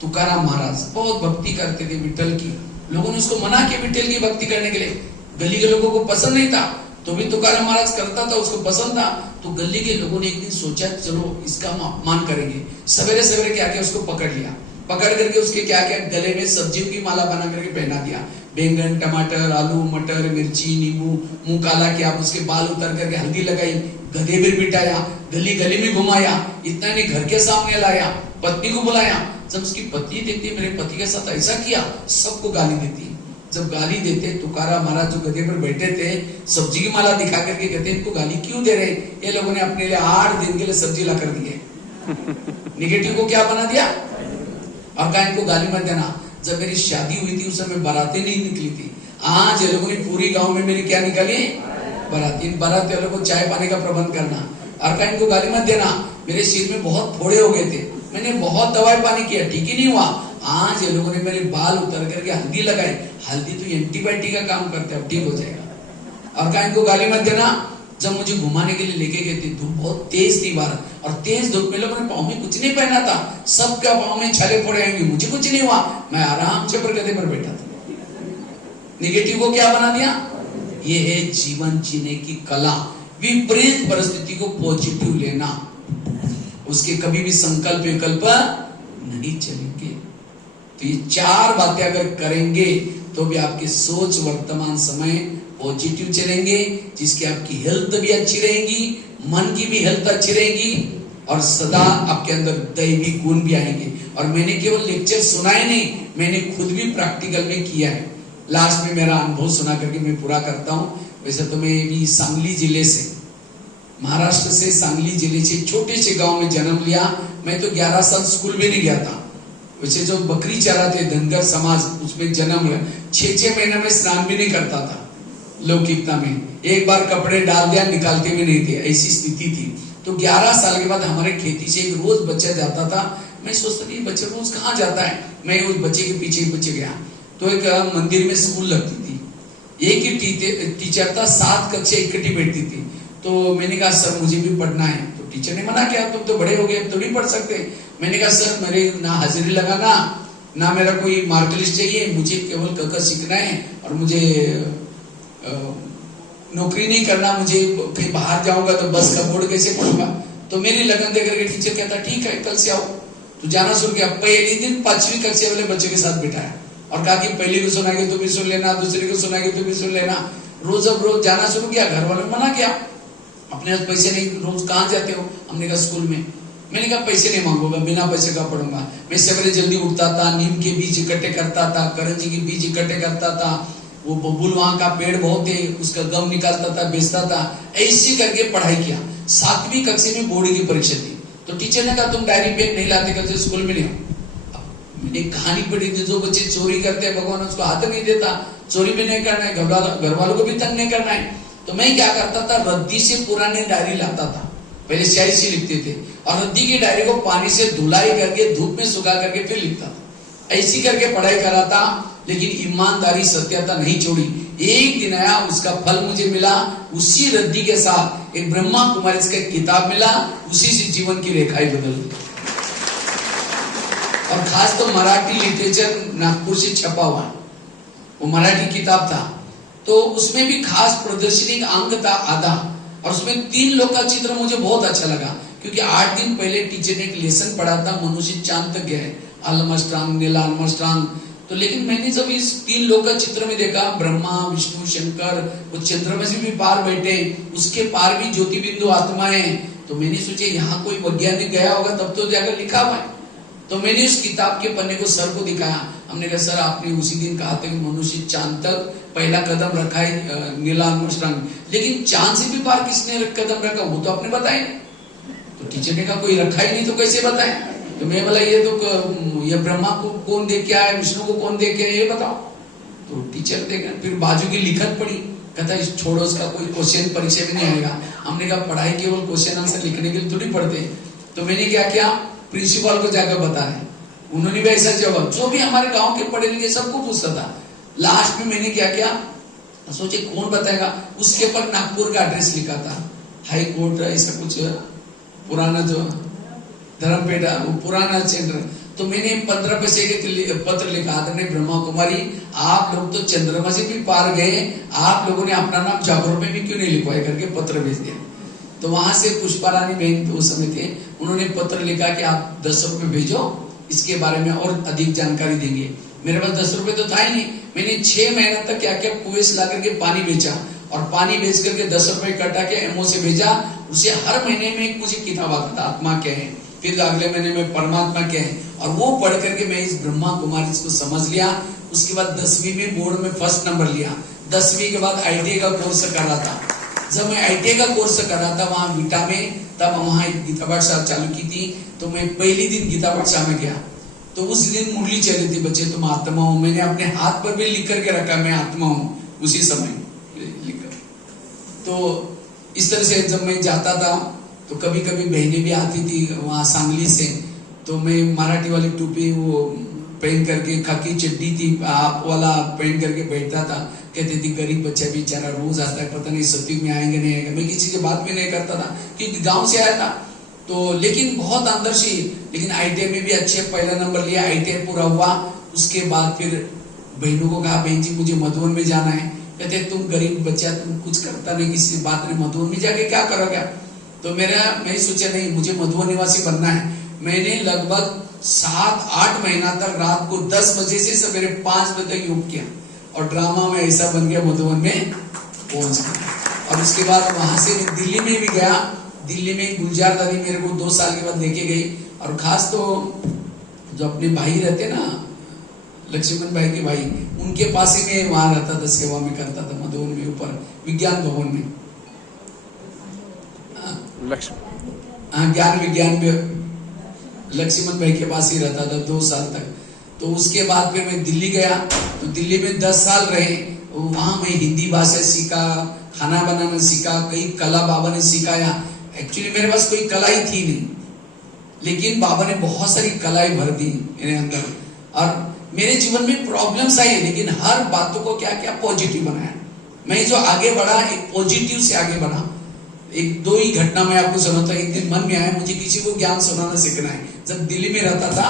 तुकाराम महाराज, बहुत भक्ति करते थे विठ्ठल की। लोगों ने उसको मना किया विठ्ठल की भक्ति करने के लिए, गली के लोगों को पसंद नहीं था, तो भी तुकाराम महाराज करता था, उसको पसंद था। तो गली के लोगों ने एक दिन सोचा चलो इसका हम अपमान करेंगे। सवेरे सवेरे क्या किया, उसको पकड़ लिया, पकड़ करके उसके क्या किया, गले में सब्जियों की माला बना करके पहना दिया। बैंगन, टमाटर, आलू, मटर, मिर्ची, नींबू, मुंह काला किया, उसके बाल उतर करके हल्दी लगाई, गधे पर बिठाया, गली गली में घुमाया, इतना नहीं घर के सामने लाया, पत्नी को बुलाया। जब उसकी पत्नी देखती है मेरे पति के साथ ऐसा किया, सबको गाली देती है। जब गाली देते, तुकाराम महाराज जो गधे पर बैठे थे, सब्जी की माला दिखा करके कहते इनको गाली क्यों दे रहे? ये लोगों ने अपने लिए 8 दिन के लिए सब्जी ला कर दी है। निगेटिव को क्या बना दिया? अब कहा इनको गाली मत देना। जब मेरी शादी हुई थी उस समय बारातें नहीं निकली थी। आज ये लोगों ने पूरी गांव में मेरी क्या निकाली? बारात। इन बारात वालों को चाय पानी का प्रबंध करना। और कहा इनको गाली मत देना, मेरे सिर में बहुत फोड़े हो गए थे, मैंने बहुत दवाई पानी किया, ठीक ही नहीं हुआ। आज ये लोगों ने मेरे बाल उतर करके हल्दी लगाई, हल्दी तो एंटीबायोटिक का काम करते हैं, अब ठीक हो जाएगा। और कहा इनको गाली मत देना, जब मुझे घुमाने के लिए लेके गए थे, धूप बहुत तेज थी बाहर, और तेज धूप में लोगों ने पाँव में कुछ नहीं पहना था, सबका पाँव में छाले पड़े आएंगे, मुझे कुछ नहीं हुआ, मैं आराम से पर गधे पर बैठा था। निगेटिव को क्या बना दिया? ये है जीवन जीने की कला, विपरीत परिस्थिति को पॉजिटिव लेना, उसके कभी भी संकल्प विकल्प नहीं चलेंगे। तो ये 4 बातें अगर करेंगे तो भी आपकी सोच वर्तमान समय पॉजिटिव चलेंगे, जिसकी आपकी हेल्थ भी अच्छी रहेगी, मन की भी हेल्थ अच्छी रहेगी, और सदा आपके अंदर दैवी गुण भी आएंगे। और मैंने केवल लेक्चर सुनाए नहीं, मैंने खुद भी प्रैक्टिकल में किया है। लास्ट में मेरा अनुभव सुना करके मैं पूरा करता हूँ। वैसे तो मैं भी सांगली जिले से, महाराष्ट्र से सांगली जिले से छोटे से गांव में जन्म लिया। मैं तो 11 साल स्कूल में नहीं गया था। वैसे जो बकरी चराते धनगर समाज, उसमें जन्म लिया। 6 महीना में स्नान भी नहीं करता था लौकिकता में, एक बार कपड़े डाल दिया निकालते भी नहीं थे, ऐसी स्थिति थी। तो 11 साल के बाद हमारे खेती से एक रोज बच्चा जाता था। मैं सोचता था बच्चा रोज कहाँ जाता है, मैं उस बच्चे के पीछे गया। तो एक मंदिर में स्कूल लगती थी, एक ही टीचर था, 7 कक्षा इकट्ठी बैठती थी। तो मैंने कहा सर मुझे भी पढ़ना है। तो टीचर ने मना किया, तुम तो बड़े हो गए, तो नहीं पढ़ सकते। मैंने कहा सर मेरे ना हाजिरी लगाना, ना मेरा कोई मार्क लिस्ट चाहिए, मुझे केवल क सीखना है, और मुझे नौकरी नहीं करना, मुझे कहीं बाहर जाऊंगा तो बस का बोर्ड कैसे पढ़ूंगा। तो मेरी लगन देख करके टीचर कहता ठीक है कल से आओ। तो जाना शुरू किया। पहले दिन 5वीं कक्षा वाले बच्चे के साथ बिठाया और कहा कि पहली को सुनाएंगे तो भी सुन लेना, दूसरी को सुनाएंगे तो भी सुन लेना। रोज अब रोज जाना शुरू किया। घर वालों ने मना किया, अपने पास पैसे नहीं, रोज कहाँ जाते हो? हमने कहा स्कूल में। मैंने कहा पैसे नहीं मांगूंगा, बिना पैसे का पढ़ूंगा। मैं सवेरे जल्दी उठता था, नीम के बीज इकट्ठे करता था, करंजी के बीज इकट्ठे करता था, वो बबूल वहां का पेड़ बहुत है, उसका गम निकालता था, बेचता था। ऐसी करके पढ़ाई किया। 7वीं कक्षा में बोर्ड की परीक्षा थी। तो टीचर ने कहा तुम डायरी पेन नहीं लाते, कल से स्कूल में नहीं हो। मैंने कहानी पढ़ी थी, जो बच्चे चोरी करते हैं भगवान उसको हाथ नहीं देता, चोरी भी नहीं करना है, घर वालों को भी तंग नहीं करना है। तो मैं क्या करता था, रद्दी से पुरानी डायरी लाता था, पहले स्याही से लिखते थे, और रद्दी की डायरी को पानी से धुलाई करके धूप में सुखा करके फिर लिखता था। ऐसी करके पढ़ाई करा था, लेकिन ईमानदारी सत्यता नहीं छोड़ी। एक दिन आया, उसका फल मुझे मिला। उसी रद्दी के साथ एक ब्रह्मा कुमारी का किताब मिला, उसी से जीवन की रेखाएं बदल गई। और खास तो मराठी लिटरेचर नागपुर से छपा हुआ, वो मराठी किताब था। तो उसमें भी खास प्रदर्शनी का अंग था आधा, और उसमें 3 लोग का चित्र मुझे बहुत अच्छा लगा, क्योंकि 8 दिन पहले टीचर ने एक लेसन पढ़ा था, मनुष्य चांद तक गया है, आर्मस्ट्रांग, नील आर्मस्ट्रांग। तो लेकिन मैंने जब इस 3 लोग का चित्र में देखा, ब्रह्मा विष्णु शंकर, वो चंद्रमा से भी पार बैठे, उसके पार भी ज्योति बिंदु आत्माएं, तो मैंने सोचा यहाँ कोई वैज्ञानिक गया होगा तब तो जाकर लिखा हुआ है। तो मैंने उस किताब के पन्ने को सर को दिखाया। हमने कहा सर आपने उसी दिन कहा था कि मनुष्य चांद तक पहला कदम रखा है, नील आर्मस्ट्रांग, लेकिन चांद से भी पार किसने कदम रखा वो तो आपने बताया। तो टीचर ने कहा कोई रखा ही नहीं तो कैसे बताए। तो मैं बोला ये ब्रह्मा को कौन देख के आया, विष्णु को कौन देख के आया, ये बताओ। तो टीचर देखा, फिर बाजू की लिखत पड़ी, कहता छोड़ो उसका कोई क्वेश्चन परीक्षा में नहीं आएगा। हमने कहा पढ़ाई केवल क्वेश्चन आंसर लिखने के लिए थोड़ी पढ़ते। तो मैंने क्या किया, प्रिंसिपल को जाकर बताया। उन्होंने भी ऐसा जवाब, जो भी हमारे गांव के पढ़े लिखे सबको पूछता था। लास्ट में मैंने क्या किया, सोचे कौन बताएगा, उसके ऊपर नागपुर का एड्रेस लिखा था, हाई कोर्ट ऐसा कुछ पुराना जो धर्मपेटा, वो पुराना सेंटर। तो मैंने 15 पैसे के पत्र लिखा, आदरणीय ब्रह्मा कुमारी आप लोग तो चंद्रमा से भी पार गए, आप लोगों ने अपना नाम जागरूक में भी क्यों नहीं लिखवाया करके पत्र भेज दिया। तो वहां से पुष्पा रानी बहन तो उस समय थे, उन्होंने पत्र लिखा कि आप 10 रुपए भेजो, इसके बारे में और अधिक जानकारी देंगे। मेरे पास 10 रुपए तो था ही नहीं। मैंने 6 महीने तक क्या क्या कुएं ला करके पानी बेचा, और पानी बेच करके 10 रुपए इकट्ठा के एमओ से भेजा। उसे हर महीने में एक मुझे किताब आता था, आत्मा क्या है, फिर अगले महीने में परमात्मा क्या है, और वो पढ़ करके मैं इस ब्रह्मा कुमारी को समझ लिया। उसके बाद 10वीं में बोर्ड में फर्स्ट नंबर लिया। 10वीं के बाद ITI का कोर्स कर रहा था। जब मैं ITI का कोर्स कर रहा था वहां बीटा में, तब वहां एक गीता पाठशाला चालू की थी। तो मैं पहली दिन गीता पाठशाला में गया, तो उस दिन मुरली चल रही थी, बच्चे तुम आत्मा हो। मैंने अपने हाथ पर भी लिख करके रखा मैं आत्मा हूं, उसी समय लिखकर। तो इस तरह से जब मैं जाता था तो कभी कभी बहनें भी आती थी वहां सांगली से, तो मैं मराठी वाली टोपी वो पहन करके खाकी चड्डी थी आप वाला पहन करके बैठता था। कहते थे गरीब बच्चा बेचारा रोज आता है, पता नहीं सत्युग में आएंगे नहीं आएंगे। मैं किसी से बात भी नहीं करता था क्योंकि गांव से आया था तो, लेकिन बहुत अंदर से। लेकिन ITI में भी अच्छे पहला नंबर लिया, ITI पूरा हुआ। उसके बाद फिर बहनों को कहा बहन जी मुझे मधुबन में जाना है। कहते तुम गरीब बच्चा, तुम कुछ करता नहीं, किसी बात नहीं, मधुबन में जाके क्या करोगे? तो मैं सोचा नहीं मुझे मधुबन निवासी बनना है। मैंने लगभग 7-8 महीना तक रात को 10 बजे से सवेरे 5 बजे तक योग किया और ड्रामा में ऐसा बन गया, मधुबन में पहुंच गया। और उसके बाद वहां से मैं दिल्ली में भी गया। दिल्ली में गुलजार दादी मेरे को 2 साल के बाद लेके गई। और खास तो जो अपने भाई रहते ना, लक्ष्मण भाई के भाई, उनके पास ही मैं वहां रहता था, सेवा में करता था मधुबन में, ऊपर विज्ञान भवन में, ज्ञान विज्ञान में लक्ष्मण भाई के पास ही रहता था 2 साल तक। तो उसके बाद फिर मैं दिल्ली गया। तो दिल्ली में 10 साल रहे। वहां मैं हिंदी भाषा सीखा, खाना बनाना सीखा, कई कला बाबा ने सिखाया। एक्चुअली मेरे पास कोई कला ही थी नहीं, लेकिन बाबा ने बहुत सारी कलाएं भर दी मेरे अंदर। और मेरे जीवन में प्रॉब्लम्स आई, लेकिन हर बातों को क्या क्या पॉजिटिव बनाया। मैं जो आगे बढ़ा एक पॉजिटिव से आगे बढ़ा। 1-2 ही घटना मैं आपको सुनाता हूं। एक दिन मन में आया मुझे किसी को ज्ञान सुनाना सीखना है। जब दिल्ली में रहता था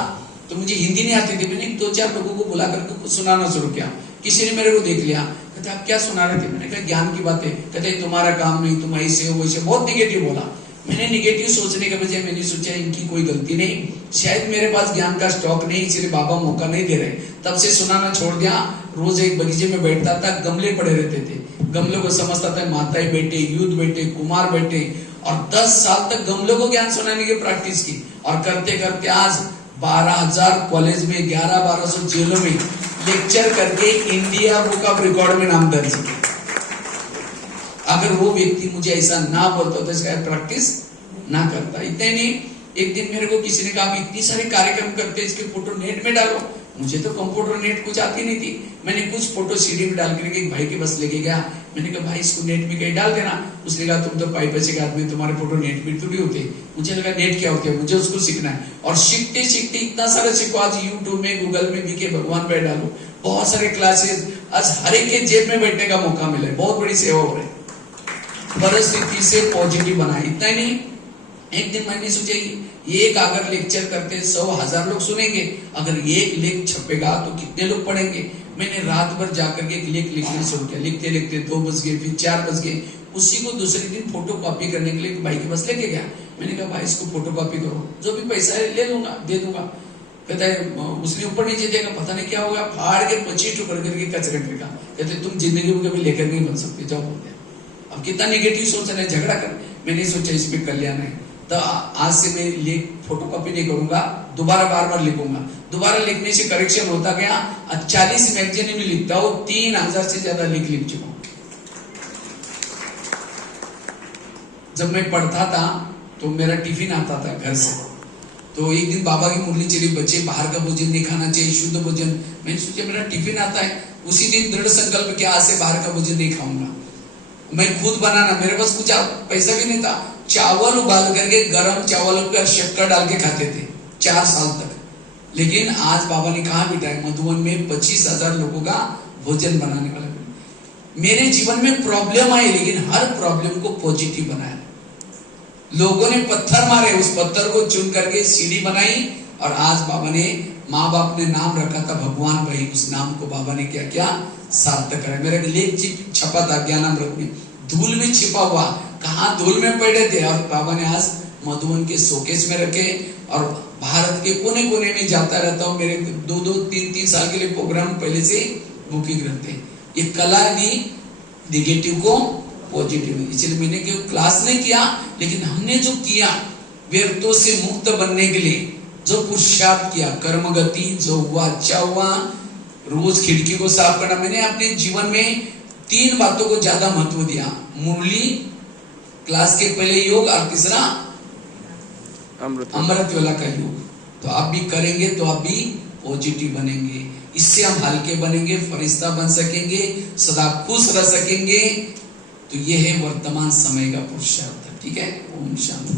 तो मुझे हिंदी नहीं आती थी। मैंने 2-4 लोगों को बुला करके कुछ सुनाना शुरू किया। किसी ने मेरे को देख लिया, कहते आप क्या सुना रहे थे? मैंने कहा ज्ञान की बातें। कहते तुम्हारा काम नहीं, तुम ऐसे हो वैसे, बहुत निगेटिव बोला। मैंने निगेटिव सोचने के बजाय मैंने सोचा इनकी कोई गलती नहीं, शायद मेरे पास ज्ञान का स्टॉक नहीं, इसलिए बाबा मौका नहीं दे रहे। तब से सुनाना छोड़ दिया। रोज एक बगीचे में बैठता था, गमले पड़े रहते थे, गमलों को समझता था माताएं बैठे, यूथ बैठे, कुमार बैठे। और 10 साल तक गमलों को ज्ञान सुनाने की प्रैक्टिस की। और करते करते आज 12,000 कॉलेज में, 1100-1200 जेलों में लेक्चर करके इंडिया बुक ऑफ रिकॉर्ड में नाम दर्ज किया। अगर वो व्यक्ति मुझे ऐसा ना बोलता तो इसका प्रैक्टिस ना करता। इतने नहीं, एक दिन मेरे को किसी ने कहा आप इतनी सारे कार्यक्रम करते, इसके फोटो नेट में डालो। मुझे तो कंप्यूटर नेट कुछ आती नहीं थी। मैंने कुछ फोटो CD में डाल करके एक भाई के पास लेके गया। मैंने कहा भाई इसको नेट में कहीं डाल देना। उसने कहा तुम तो 5 पैसे के आदमी, तुम्हारे फोटो नेट में थोड़ी होते। मुझे लगा नेट क्या होते है, मुझे उसको सीखना है। और सीखते सीखते इतना सारा सीखो। आज यूट्यूब में, गूगल में BK भगवान पे डालो, बहुत सारे क्लासेस। आज हर एक के जेब में बैठने का मौका मिला है। बहुत बड़ी सेवा हो रही है। परिस्थिति से पॉजिटिव बनाए। इतना ही नहीं, एक दिन मैंने सोचा एक अगर लेक्चर करते 100-1000 लोग सुनेंगे, अगर एक लेख छपेगा तो कितने लोग पढ़ेंगे। मैंने रात भर जाकर के एक लेख लिखना शुरू किया। लिखते लिखते 2 बज गए, फिर 4 बज गए। उसी को दूसरे दिन फोटो कॉपी करने के लिए भाई के पास लेके गया। मैंने कहा भाई इसको फोटो कॉपी करो, जो भी पैसा है ले लूंगा, दे दूंगा। कहता है उसने ऊपर नीचे देखा, पता नहीं क्या होगा, फाड़ के 25 टुकड़े करके कचरे में फेंका। कहते तुम जिंदगी में कभी लेकर नहीं बन सकते, जाओ बोल दिया। अब कितना निगेटिव सोच रहे, झगड़ा कर। मैंने सोचा इसमें कल्याण है, तो आज से मैं लेख फोटो कॉपी नहीं करूंगा, दोबारा बार-बार लिखूंगा। दोबारा लिखने से करेक्शन होता गया। 40 मैगजीन में लिखता हूं, 3000 से ज्यादा लिख चुका हूं। जब मैं पढ़ता था तो मेरा टिफिन आता था घर से। तो एक दिन बाबा की मुरली चली, बच्चे बाहर का भोजन नहीं खाना चाहिए, शुद्ध भोजन। मैंने सोचा मेरा टिफिन आता है। उसी दिन दृढ़ संकल्प किया आज से बाहर का भोजन नहीं खाऊंगा। मैं खुद बनाना, मेरे पास कुछ पैसा भी नहीं था। चावल उबाल करके, गरम चावल पर शक्कर डाल के खाते थे 4 साल तक। लेकिन आज बाबा ने कहा बेटा मधुबन में 25,000 लोगों का भोजन बनाने वाला। मेरे जीवन में प्रॉब्लम आई, लेकिन हर प्रॉब्लम को पॉजिटिव बनाया। लोगों ने पत्थर मारे, उस पत्थर को चुन करके सीढ़ी बनाई। और आज बाबा ने, माँ बाप ने नाम रखा था भगवान भाई, उस नाम को बाबा ने क्या क्या सार्थक करा। मेरा लेख छपा था ज्ञानामृत में, धूल में छिपा हुआ, कहाँ धूल में पड़े थे। और बाबा ने आज मधुबन के शोकेस में रखे। और भारत के कोने कोने में जाता रहता हूँ। मेरे 2-2, 3-3 साल के लिए प्रोग्राम पहले से बुकिंग रहते हैं। ये कला दी निगेटिव को पॉजिटिव। इसलिए मैंने क्लास नहीं किया, लेकिन हमने जो किया व्यर्थों से मुक्त बनने के लिए जो पुरुषार्थ किया, कर्म गति जो हुआ अच्छा हुआ। रोज खिड़की को साफ करना। मैंने अपने जीवन में 3 बातों को ज्यादा महत्व दिया। मुरली, क्लास के पहले योग, और तीसरा अमृत वेला का योग। तो आप भी करेंगे तो आप भी पॉजिटिव बनेंगे। इससे हम हल्के बनेंगे, फरिश्ता बन सकेंगे, सदा खुश रह सकेंगे। तो यह है वर्तमान समय का पुरुषार्थ। ठीक है, ओम शांति।